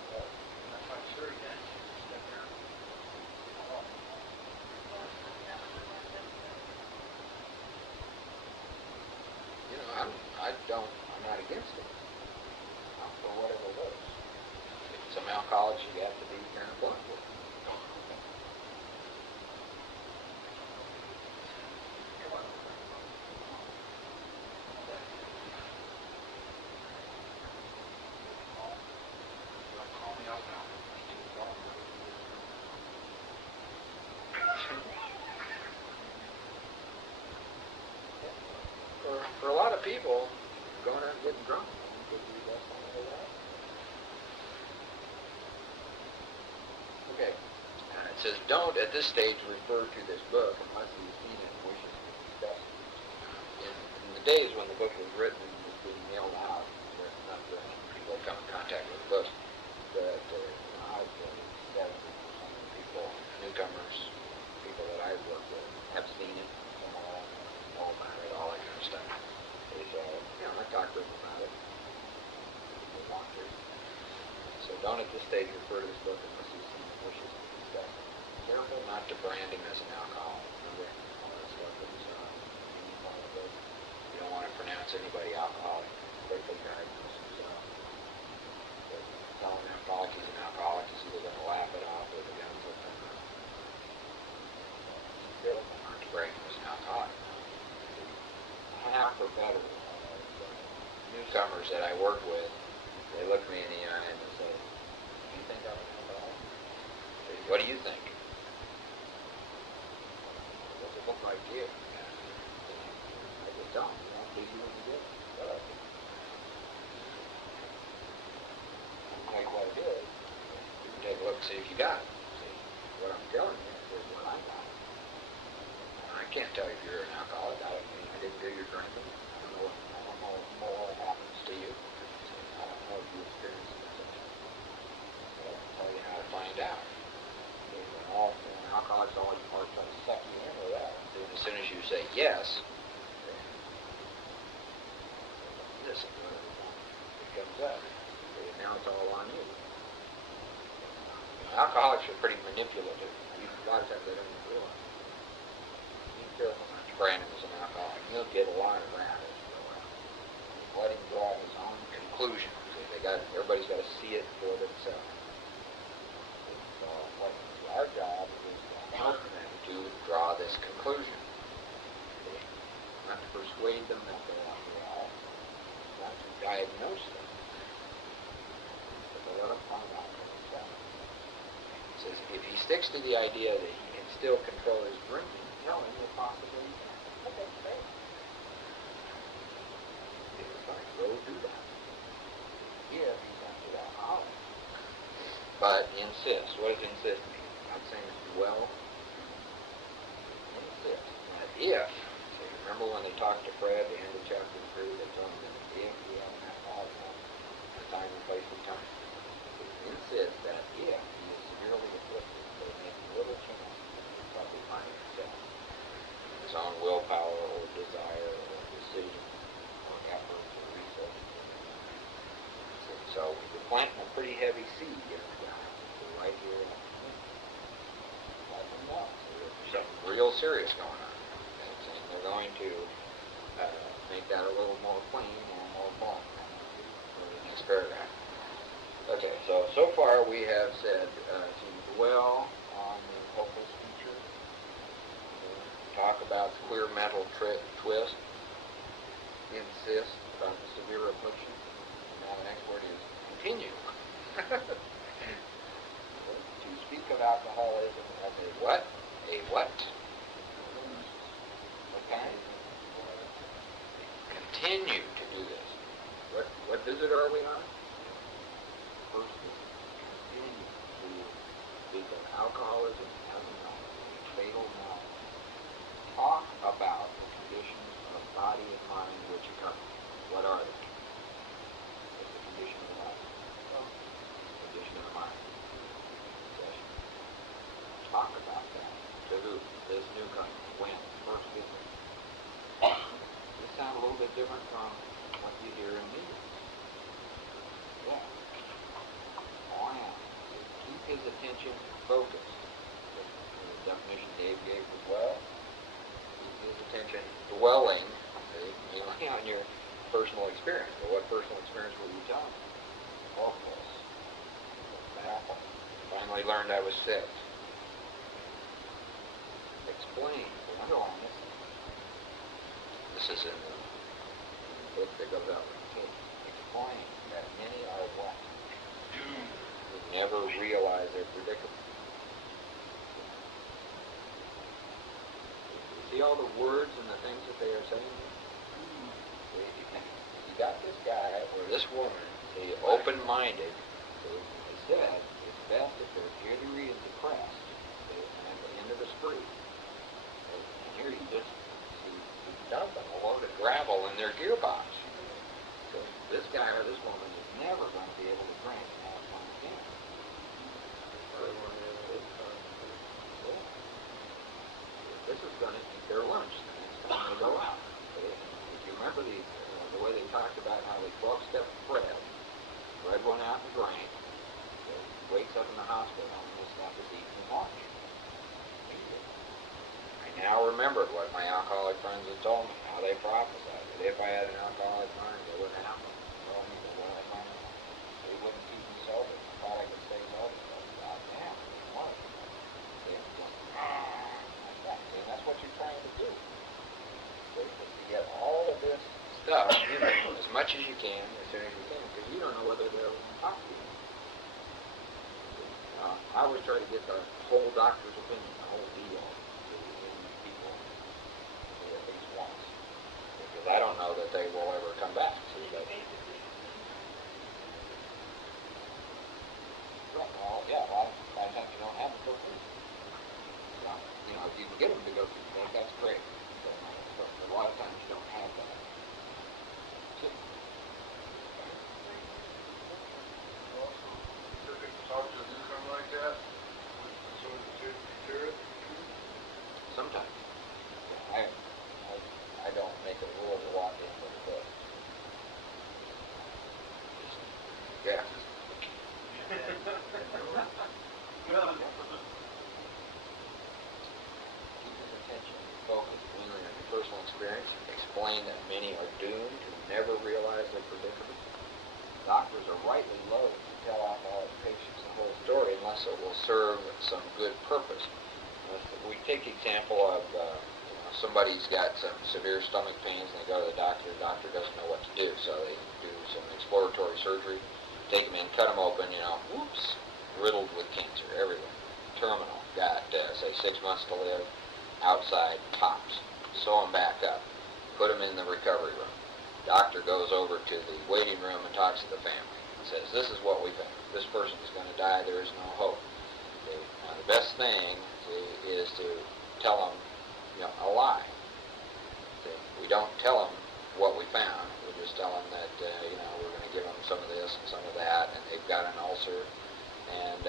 not quite sure yet. Step there. I'm not against it. I'm for whatever works. Some alcoholics you have to be kind of blunt with. people going out and getting drunk. Could be less than that. Okay. It says, don't at this stage refer to this book unless it is seen and wishes to discuss it. In the days when the book was written and was being mailed out, there's not very many people come in contact with the book. But I've been 70% of the people, newcomers, people that I've worked with, have seen it, know about it, all that kind of stuff. So, I talk to them about it. If they want to. So don't at this stage refer to this book unless you see wishes to discuss it. Careful not to brand him as an alcoholic. Remember all that stuff that was in part of it. You don't want to pronounce anybody alcoholic. Quickly diagnose himself. But telling an alcoholic he's an alcoholic is either going to laugh it off or the guns will come out. Careful not to brand him as an alcoholic. Half or better newcomers that I work with, they look me in the eye and they say, "Do you think I'm an alcoholic?" I say, "What do you think?" Does it look like you? I just don't. You don't do you any good. What I do. Like what it is, you can take a look and see if you got it. See, what I'm telling you is what I got. I can't tell you if you're an alcoholic. I didn't do your drinking. I don't know what happens to you. I don't know if you experience it. But I can tell you how to find out. Alcoholics always are trying to suck you in with that. As soon as you say yes, this is what it comes up. Now it's all on you. Alcoholics are pretty manipulative. A lot of times they don't even realize it. Be careful not to brand him as an alcoholic. You'll get a lot of that. Let him draw his own conclusion. Everybody's got to see it for themselves. So our job is to help them to draw this conclusion. Not to persuade them that they're alcoholic. Not to diagnose them. But to let them find out for themselves. It says if he sticks to the idea that he can still control his drinking, tell him that possibly he can. Okay, great. Go do that. Yeah, he's not to that alcoholic. But insist. What does insist mean? I'm saying it's well. Insist. That if, so remember when they talked to Fred at the end of chapter 3, they told him that if he had an alcoholic, the time and place and time. Insist that if he is severely afflicted, they make little chance of probably finding himself. His own willpower or desire or decision or effort or research. So you're planting a pretty heavy seed in the ground. So right here, let them know. So there's something real serious going on. And they're going to make that a little more plain or more blunt for the next paragraph. Okay, so far we have said to dwell on the hopeless future, talk about the clear mental twist, insist about the severe affliction. Now the next word is continue. To speak of alcoholism as a what? A what? Okay. Continue to do this. What visit are we on? First is continue to speak of alcoholism as a fatal malady. Talk about the conditions of body and mind which accompany. What are they? What's the condition of the body? Condition of the mind. Possession. Talk about that. To who? This newcomer. When? First visit. This sounds a little bit different from what you hear in meetings. Yeah. When? Keep his attention focused. The definition Dave gave as well. Keep his attention dwelling mainly on your personal experience. But what personal experience were you telling me? Hopeless. Finally learned I was sick. Explain. Underline this. This is in the book that goes out with the kids. Explain that many are what? Doomed. Who never realize their predicament. See all the words and the things that they are saying? You got this guy or this woman, see, open-minded. See, they said it's best if they're jittery and depressed, see, and at the end of the spree. See, and here you just dumping a load of gravel in their gearbox. So this guy or this woman is never going to be able to drink and have fun again. This is going to eat their lunch the next time they go out. If you remember the way they talked about how they 12-step Fred went out and drank, so he wakes up in the hospital and this stuff is eating his lunch. I now remembered what my alcoholic friends had told me, how they prophesied that if I had an alcoholic mind, it wouldn't happen. They told me that when I found out, they wouldn't keep me sober. I thought I could stay sober. But God damn, they wanted me. They were just, like that. And that's what you're trying to do. To get all of this stuff, as much as you can, as soon as you can, because you don't know whether they'll talk to you. I always try to get the whole doctor's opinion, the whole deal, to these people, at least once, because I don't know that they will ever come back. See, but, well, yeah, a lot of times you don't have to go through. So, if you can get them to go through, that's great. But a lot of times you don't have that. Talk to a newcomer like that, sort of to deter it. Sometimes. I don't make a rule to walk in with a book. Yeah. Keep his attention focused mainly on your personal experience. Explain that many are doomed who never realize their predicament. Doctors are rightly loath to tell alcoholic patients the whole story unless it will serve some good purpose. We take the example of somebody's got some severe stomach pains and they go to the doctor doesn't know what to do, so they do some exploratory surgery, take them in, cut them open, whoops, riddled with cancer everywhere, terminal, got say 6 months to live, outside, pops, sew them back up, put them in the recovery room. Doctor goes over to the waiting room and talks to the family and says, this is what we found. This person is going to die. There is no hope. Now, the best thing is to tell them a lie. We don't tell them what we found. We just tell them that we're going to give them some of this and some of that, and they've got an ulcer, and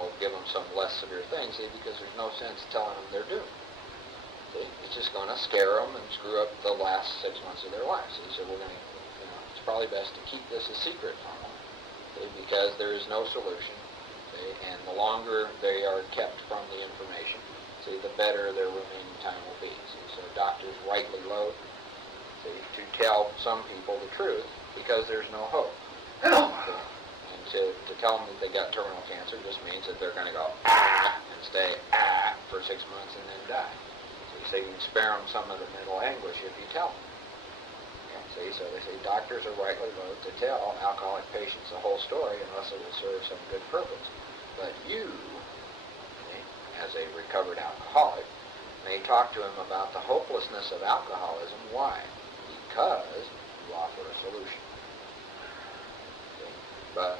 we'll give them some less severe things, because there's no sense telling them they're doomed. It's just going to scare them and screw up the last 6 months of their lives. So we're going to, it's probably best to keep this a secret from them, because there is no solution. And the longer they are kept from the information, the better their remaining time will be. So doctors rightly loath to tell some people the truth because there's no hope. And to tell them that they got terminal cancer just means that they're going to go and stay for 6 months and then die. So you can spare them some of the mental anguish if you tell them. Okay, so they say doctors are rightly loath to tell alcoholic patients the whole story unless it will serve some good purpose. But you, as a recovered alcoholic, may talk to him about the hopelessness of alcoholism. Why? Because you offer a solution. Okay? But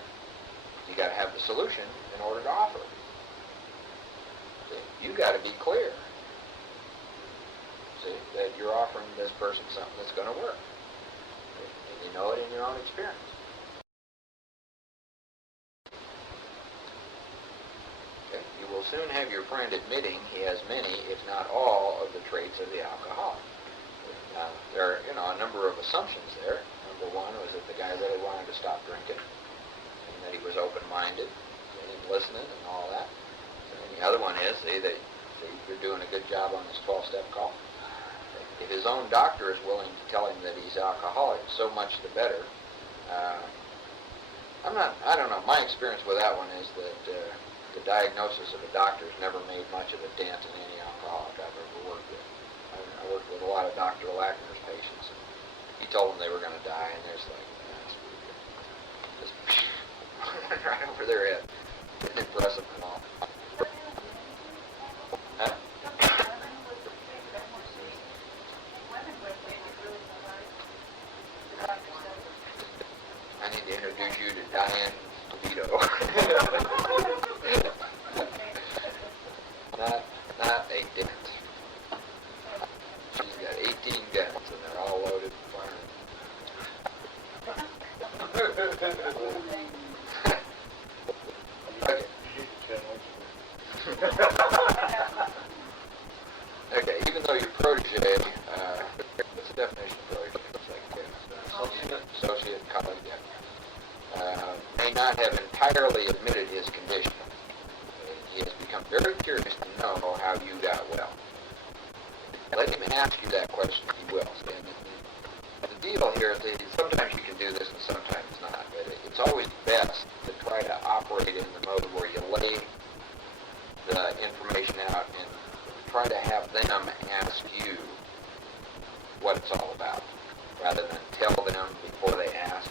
you got to have the solution in order to offer it. Okay? You got to be clear. That you're offering this person something that's going to work. And you know it in your own experience. Okay. You will soon have your friend admitting he has many, if not all, of the traits of the alcoholic. There are, a number of assumptions there. Number one was that the guy really wanted to stop drinking, and that he was open-minded, and listening, and all that. And the other one is, that you're doing a good job on this 12-step call. If his own doctor is willing to tell him that he's alcoholic, so much the better. I don't know, my experience with that one is that the diagnosis of a doctor has never made much of a dent in any alcoholic I've ever worked with. I worked with a lot of Dr. Lackner's patients, and he told them they were going to die, and they're just like, just right over their head. Didn't impress them at all. Huh? not have entirely admitted his condition. He has become very curious to know how you got well. Let him ask you that question, he will. And the deal here is that sometimes you can do this and sometimes not. But it's always best to try to operate in the mode where you lay the information out and try to have them ask you what it's all about, rather than tell them before they ask.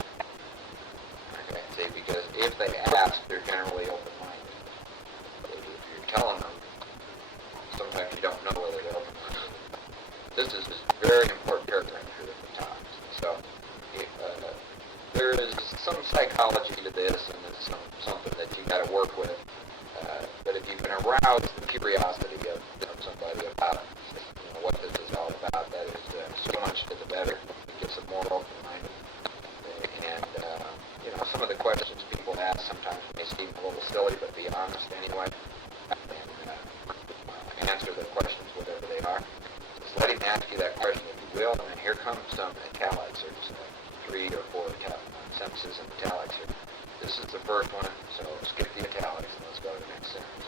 Okay, see, because if they ask, they're generally open-minded. If you're telling them, sometimes you don't know whether they're open-minded. This is a very important character entry at the top. So, there is some psychology to this, and there's something that you got to work with. But if you can arouse the curiosity of somebody about what this is all about, that is so much to the better. It gets them more open-minded. And some of the questions people ask sometimes may seem a little silly, but be honest anyway, and answer the questions whatever they are. Just let him ask you that question if you will, and then here comes some italics. There's 3 or 4 sentences in italics here. This is the first one, so skip the italics and let's go to the next sentence.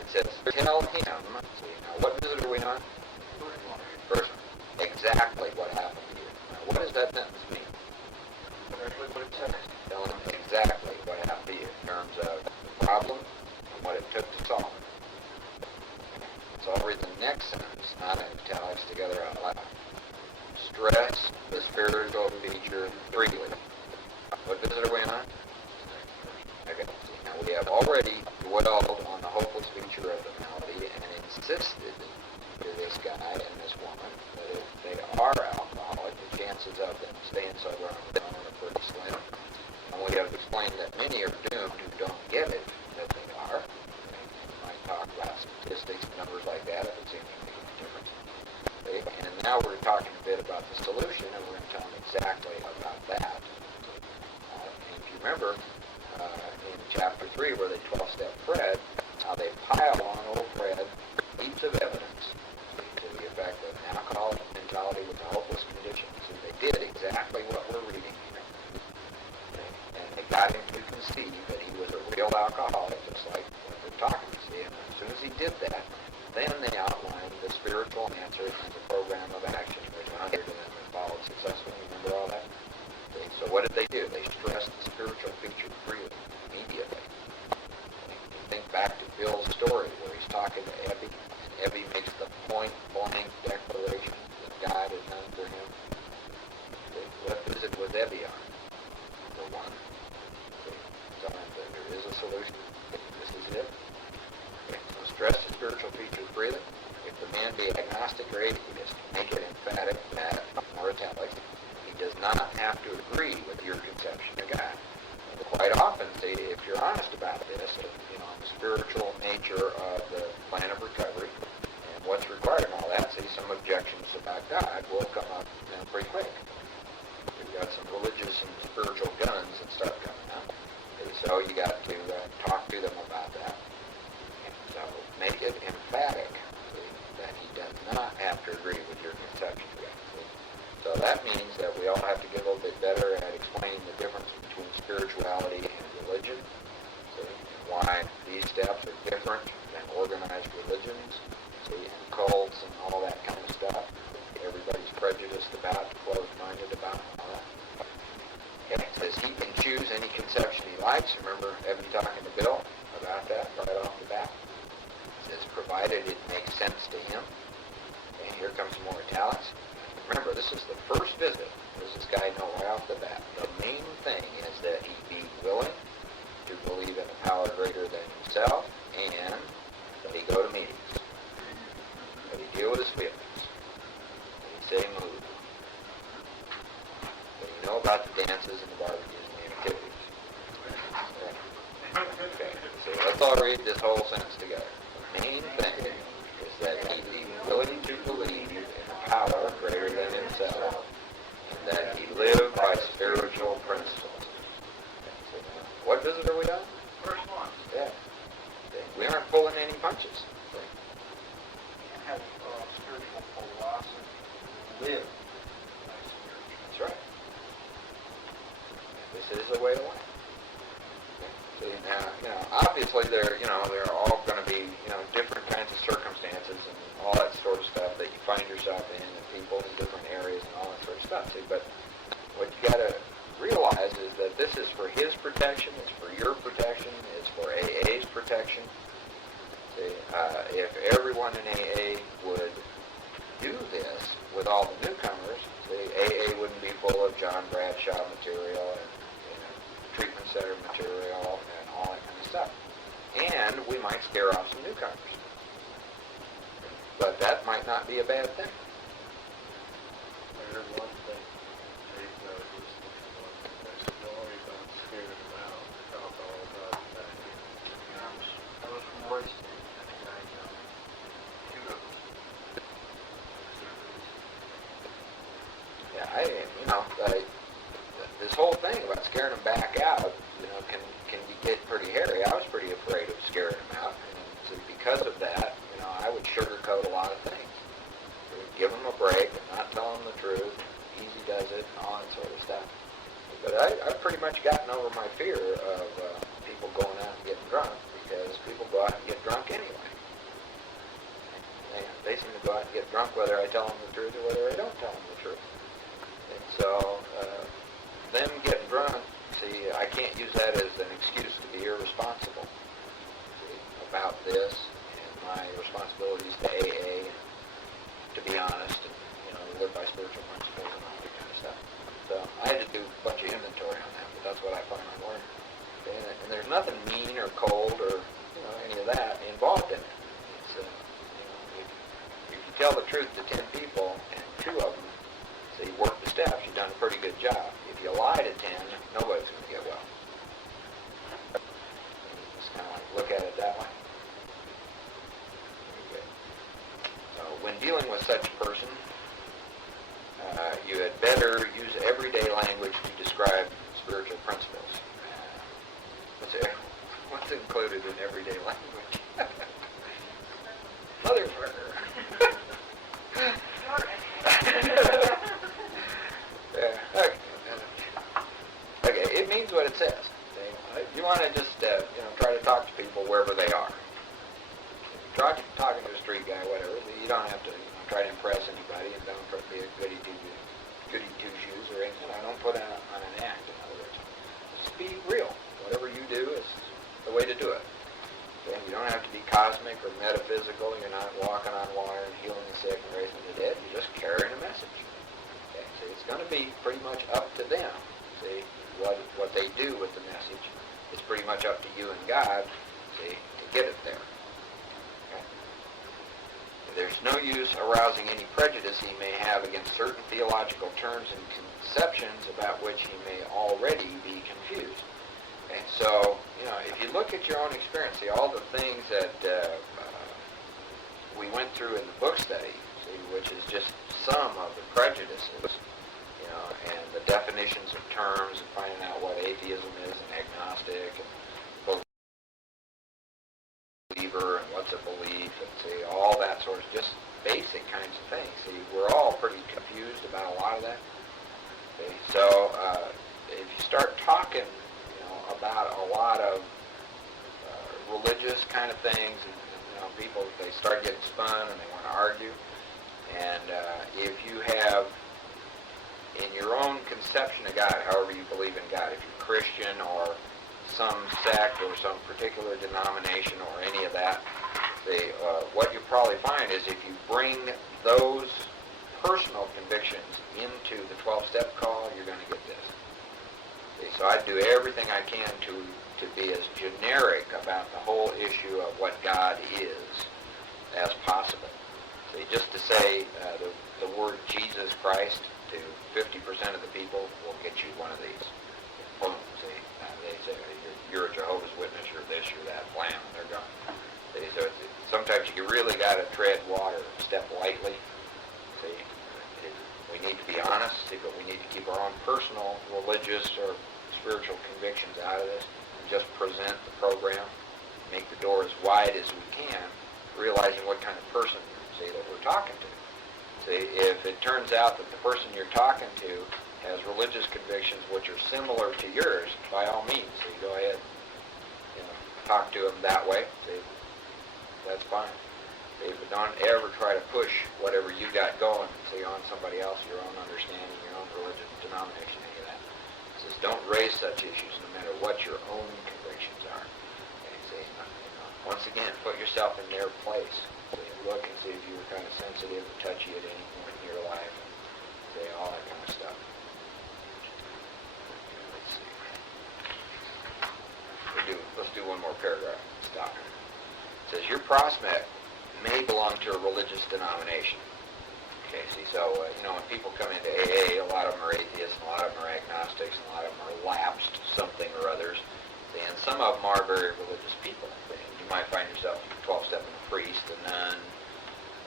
It says, tell him, see, now what visit are we on? First one. Exactly what happened to you. Now, what does that sentence mean? Exactly what it says. Tell him exactly what happened to you in terms of the problem and what it took to solve it. So I'll read the next sentence, not in italics, together out loud. Stress the spiritual feature freely. What visit are we on? Okay. Now we have already dwelled on the hopeless feature of the malady and insisted to this guy and this woman that if they are alcoholic, the chances of them staying sober on their own are pretty slim. And we have explained that many are doomed who don't get it, that they are. We might talk about statistics and numbers like that if it seems to make a difference. Okay? And now we're talking a bit about the solution, and we're going to tell them exactly about that. And if you remember, in Chapter 3, where they 12-step Fred, how they pile on old Fred heaps of evidence to the effect of an alcoholic mentality with a hopeless condition. So they did exactly what we're reading here. And they got him to conceive that he was a real alcoholic, just like what we're talking to see. And as soon as he did that, then they outlined the spiritual answer and the program of action, which I heard them and followed successfully. Remember all that? Okay, so what did they do? They stressed the spiritual feature freely, immediately. Think back to Bill's story where he's talking to Ebby, and Ebby makes the point-blank declaration that God has done for him. What visit was Ebby on? For one. So there is a solution. This is it. Okay, so stress the spiritual feature freely. If the man be agnostic or atheist, make it emphatic, that, or italic. He does not have to agree with your conception of God. Quite often, see, if you're honest about this, the spiritual nature of the plan of recovery and what's required and all that, see, some objections about God will come up pretty quick. You've got some religious and spiritual guns and stuff coming up. Okay, so you got to talk to them about that. And so make it emphatic, see, that he does not have to agree with your conception of God. See? So that means that we all have to get a little bit better at explaining the difference between spirituality and religion. See, and why these steps are different than organized religions, see, and cults and all that kind of stuff. Everybody's prejudiced about, closed-minded about, and all that. Okay, it says he can choose any conception he likes. Remember Evan talking to Bill about that right off the bat? It says provided it makes sense to him. And here comes more italics. Remember, this is the first visit. Does this guy know right off the bat? The main thing is that he be willing to believe in a power greater than himself, and that he go to meetings, that he deal with his feelings, that he stay moved, that he know about the dances and the barbecues and the activities. Okay, so let's all read this whole sentence together. The main thing is that he be willing to believe in a power greater than himself, and that he live by spiritual principles. What visit are we on? First one. Yeah. We aren't pulling any punches. Have spiritual philosophy, live by spiritual. That's right. They is a way of life. See, now, obviously they're all going to be, different kinds of circumstances and all that sort of stuff that you find yourself in, and people in different areas and all that sort of stuff. See, but what you got to realize is that this is for his protection, it's for your protection, it's for AA's protection. See, if everyone in AA would do this with all the newcomers, see, AA wouldn't be full of John Bradshaw material and treatment center material and all that kind of stuff. And we might scare off some newcomers. But that might not be a bad thing. I heard one thing, Dave Miller was one thing, I said, don't worry about scaring them out, talk all about that. I was from Royce State, and the guy, shoot up. Yeah, this whole thing about scaring them back out, can get pretty hairy. I was pretty afraid of scaring them out, and so because of that, I would sugarcoat a lot of things. I would give them a break and not tell them the truth. Easy does it, and all that sort of stuff. But I've pretty much gotten over my fear of people going out and getting drunk, because people go out and get drunk anyway. They seem to go out and get drunk whether I tell them the truth or whether I don't tell them the truth. And so, them getting drunk, see, I can't use that as an excuse to be irresponsible, see, about this and my responsibilities to AA, to be honest, and, live by spiritual principles and all that kind of stuff. So I had to do a bunch of inventory on that, but that's what I finally learned. Okay? And there's nothing mean or cold or, any of that involved in it. It's, if you tell the truth to 10 people and 2 of them say you work the steps, you've done a pretty good job. If you lie to 10, nobody's going to get well. Just kind of look at it that way. Okay. So when dealing with such a person, you had better use everyday language to describe spiritual principles. What's included in everyday language? Motherfucker. Yeah, okay, it means what it says. You want to just, try to talk to people wherever they are. Try talking to a street guy, whatever. You don't have to try to impress anybody, and don't try to be a goody two-shoes or anything. I don't put on an act, in other words. Just be real. Whatever you do is the way to do it. Okay? You don't have to be cosmic or metaphysical. You're not walking on water and healing the sick and raising the dead. You're just carrying a message. Okay? So it's going to be pretty much up to them. See, what they do with the message. It's pretty much up to you and God, see, to get it there. Okay? There's no use arousing any prejudice he may have against certain theological terms and conceptions about which he may already be confused. And so, if you look at your own experience, see, all the things that we went through in the book study, see, which is just some of the prejudices, and the definitions of terms and finding out what atheism is and agnostic and believer and what's a belief and see, all that sort of just basic kinds of things. See, we're all pretty confused about a lot of that. Okay? So, if you start talking about a lot of religious kind of things, and people, they start getting spun and they want to argue. And if you have, in your own conception of God, however you believe in God, if you're Christian or some sect or some particular denomination or any of that, what you probably find is if you bring those personal convictions into the 12-step call, you're going to get this. So I do everything I can to be as generic about the whole issue of what God is as possible. See, just to say the word Jesus Christ to 50% of the people will get you one of these. Boom, see, they say you're a Jehovah's Witness, you're this, you're that, blam, and they're gone. See, so sometimes you really got to tread water, step lightly. See, we need to be honest, see, but we need to keep our own personal, religious, or spiritual convictions out of this, and just present the program, make the door as wide as we can, realizing what kind of person, see, that we're talking to. See, if it turns out that the person you're talking to has religious convictions which are similar to yours, by all means, so you go ahead, talk to them that way. See, that's fine. See, but don't ever try to push whatever you got going, see, on somebody else, your own understanding, your own religious denomination, any of that. It says don't raise such issues, no matter what your own convictions are. Okay, see, once again, put yourself in their place. So you look and see if you were kind of sensitive or touchy at any point in your life, and say all that kind of stuff. Let's see. Let's do one more paragraph. Stop. It says your prospect may belong to a religious denomination. Okay, see, so, when people come into AA, a lot of them are atheists, and a lot of them are agnostics, and a lot of them are lapsed something or others, and some of them are very religious people. You might find yourself 12-stepping a priest, a nun,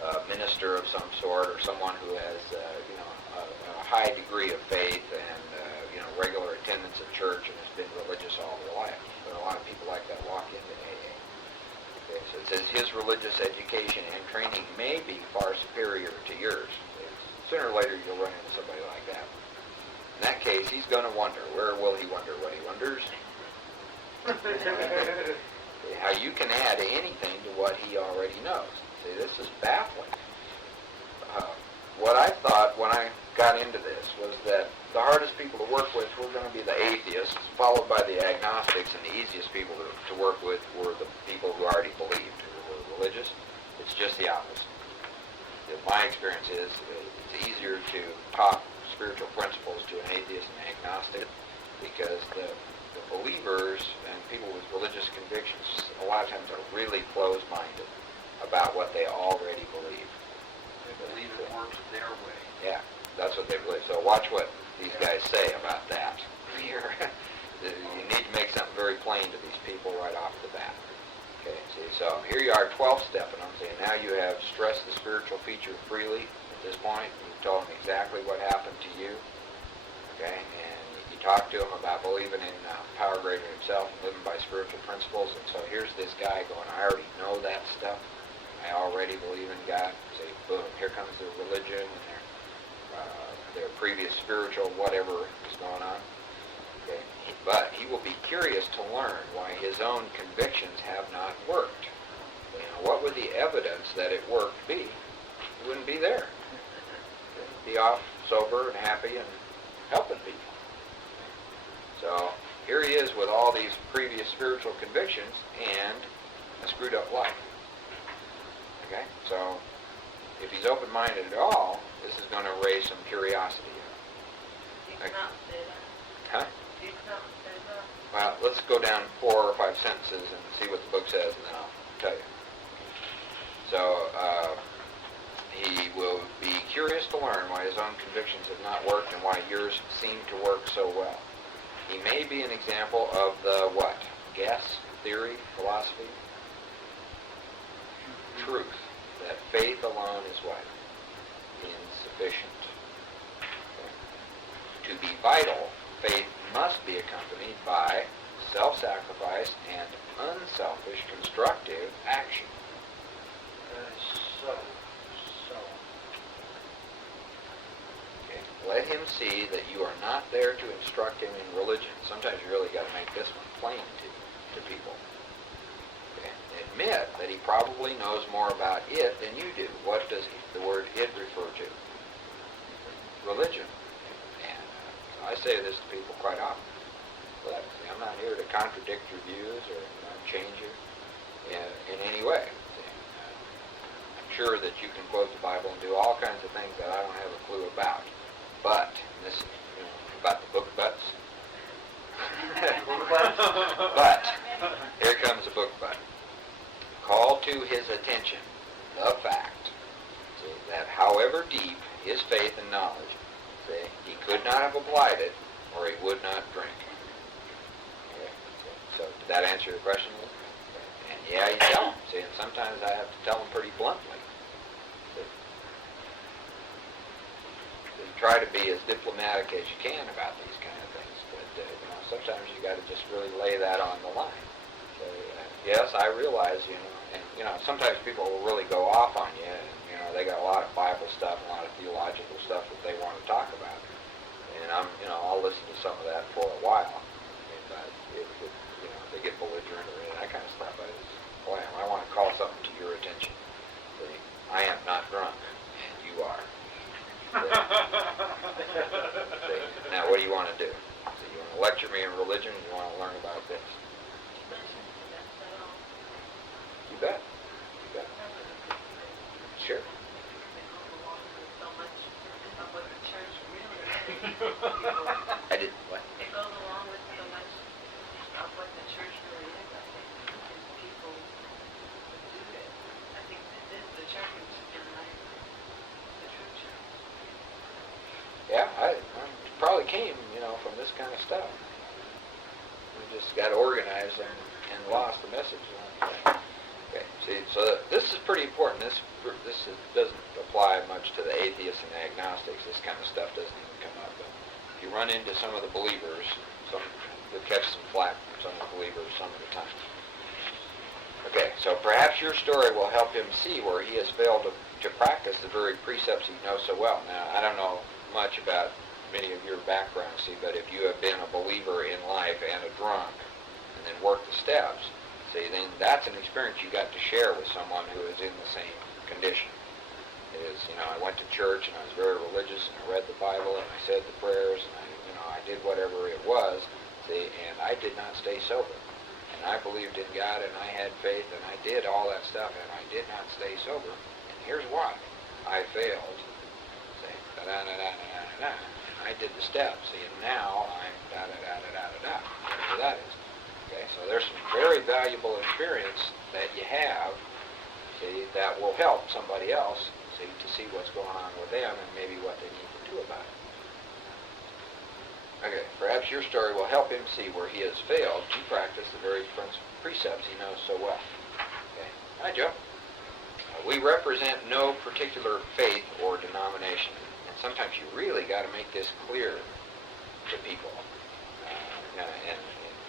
a minister of some sort, or someone who has, a high degree of faith and, regular attendance at church and has been religious all their life. But a lot of people like that walk into AA. Okay, so it says his religious education and training may be far superior to yours. Sooner or later you'll run into somebody like that. In that case, he's going to wonder. Where will he wonder what he wonders? How you can add anything to what he already knows. See, this is baffling. What I thought when I got into this was that the hardest people to work with were going to be the atheists, followed by the agnostics, and the easiest people to work with were the people who already believed, who were religious. It's just the opposite. My experience is it's easier to talk spiritual principles to an atheist and agnostic because the believers and people with religious convictions a lot of times are really closed-minded about what they already believe. They believe it works their way. Yeah, that's what they believe. So watch what these guys say about that. You need to make something very plain to these people right off the bat. Okay, see, so here you are 12-stepping them, saying now you have stressed the spiritual feature freely at this point. You've told them exactly what happened to you. Okay, and you talk to them about believing in power greater than himself and living by spiritual principles. And so here's this guy going, I already know that stuff. I already believe in God. Say, boom, here comes their religion and their previous spiritual whatever is going on. Okay. But he will be curious to learn why his own convictions have not worked. What would the evidence that it worked be? It wouldn't be there. It'd be off sober and happy and helping people. So here he is with all these previous spiritual convictions and a screwed up life. Okay, so if he's open-minded at all, this is going to raise some curiosity. Huh? Well, let's go down 4 or 5 sentences and see what the book says, and then I'll tell you. So, he will be curious to learn why his own convictions have not worked and why yours seem to work so well. He may be an example of the what? Guess, theory, philosophy? Truth. That faith alone is what? Insufficient. Okay. To be vital, faith must be accompanied by self-sacrifice and unselfish constructive action. So. Okay. Let him see that you are not there to instruct him in religion. Sometimes you really got to make this one plain to people. Okay. Admit that he probably knows more about it than you do. What does the word it refer to? Religion. And I say this to people quite often. But I'm not here to contradict your views or change you in any way. I'm sure that you can quote the Bible and do all kinds of things that I don't have a clue about. But, this is about the book butts. But, here comes a book butt. Call to his attention the fact that however deep his faith and knowledge, he could not have applied it or he would not drink. Okay. So did that answer your question? And yeah, you tell them. See, and sometimes I have to tell them pretty bluntly. You try to be as diplomatic as you can about these kind of things, but sometimes you got to just really lay that on the line. So, yes, I realize, and sometimes people will really go off on you, and they got a lot of Bible stuff, a lot of theological stuff that they want to talk about. And And I'll listen to some of that for a while. If they get belligerent or any of that kind of stuff, I want to call something to your attention. See, I am not drunk, and you are. See, now, what do you want to do? So you want to lecture me in religion, or you want to learn about this? You bet. You bet. Sure. I didn't. What? It goes along with so much of what the church really is, I think, because people do it. I think the church is like the true church. Yeah, I probably came, from this kind of stuff. We just got organized and lost the message. Okay, see, so this is pretty important. This doesn't apply much to the atheists and the agnostics. This kind of stuff doesn't even come up. But if you run into some of the believers, you'll catch some flack from some of the believers some of the time. Okay, so perhaps your story will help him see where he has failed to practice the very precepts he knows so well. Now, I don't know much about many of your backgrounds, see, but if you have been a believer in life and a drunk, and then worked the steps, see, then that's an experience you got to share with someone who is in the same condition. I went to church and I was very religious and I read the Bible and I said the prayers and I did whatever it was, see, and I did not stay sober. And I believed in God and I had faith and I did all that stuff and I did not stay sober. And here's why. I failed. See, da-da-da-da-da-da-da. I did the steps, see, and now I'm da-da-da-da-da-da-da. Whatever that is. Okay, so there's some very valuable experience that you have, see, that will help somebody else, see, to see what's going on with them and maybe what they need to do about it. Okay, perhaps your story will help him see where he has failed to practice the very precepts he knows so well. Okay, hi, Joe. We represent no particular faith or denomination, and sometimes you really got to make this clear to people. And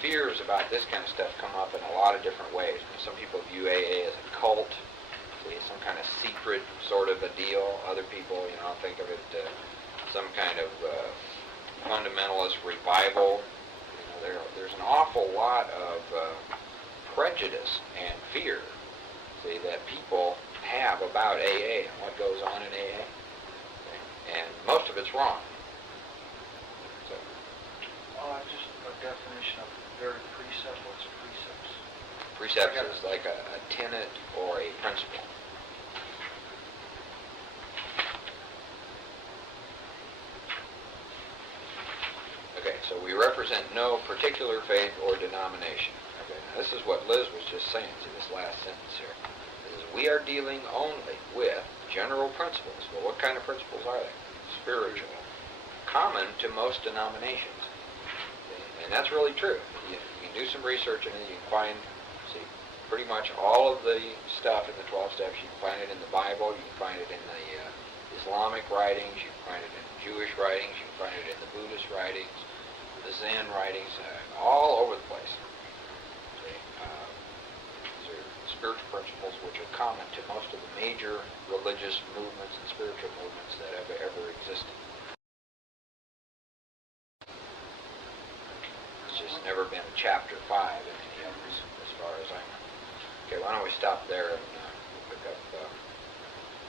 fears about this kind of stuff come up in a lot of different ways. Some people view AA as a cult, some kind of secret sort of a deal. Other people, think of it some kind of fundamentalist revival. There's an awful lot of prejudice and fear, see, that people have about AA and what goes on in AA, and most of it's wrong. So, Just a definition of very precept. What's precepts? precepts is like a tenet or a principle. Okay, so we represent no particular faith or denomination. Okay, now this is what Liz was just saying to this last sentence here. It says, we are dealing only with general principles. Well, what kind of principles are they? Spiritual. Common to most denominations. Okay, and that's really true. You can do some research and you can find, pretty much all of the stuff in the 12 steps. You can find it in the Bible. You can find it in the Islamic writings. You can find it in the Jewish writings. You can find it in the Buddhist writings, the Zen writings, all over the place. These are spiritual principles which are common to most of the major religious movements and spiritual movements that have ever existed. It's just never been a chapter 5 in any of these, as far as I know. Okay, why don't we stop there and we'll pick up,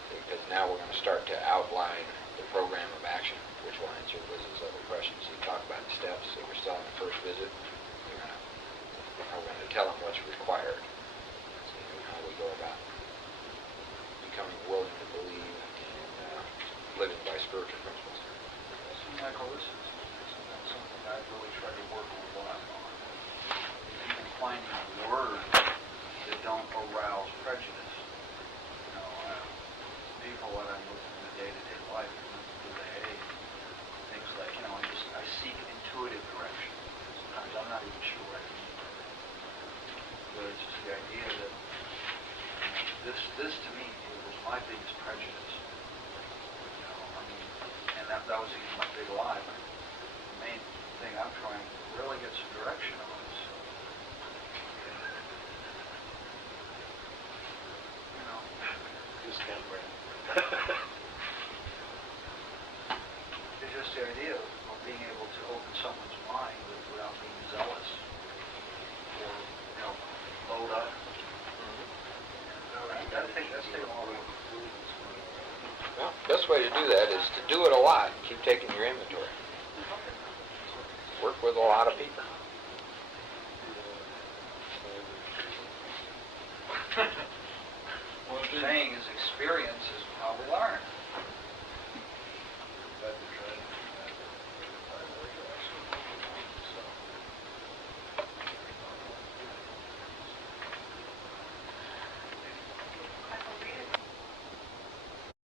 because now we're going to start to outline the program of action, which will answer Liz's other questions. You talk about the steps, so we're still on the first visit. We're going to tell them what's required, and how we go about becoming willing to believe and living by spiritual principles. Michael, this is something I really try to work a lot on. Even finding words that don't arouse prejudice. People that I'm with in the day-to-day life, today, things like, I seek intuitive direction. Sometimes I'm not even sure what I mean. But it's just the idea that this to me was my biggest prejudice. And that was even my big lie. But the main thing I'm trying to really get some direction on is, Discount brand. it's just the idea of being is to do it a lot and keep taking your inventory. Work with a lot of people. What I'm saying is experience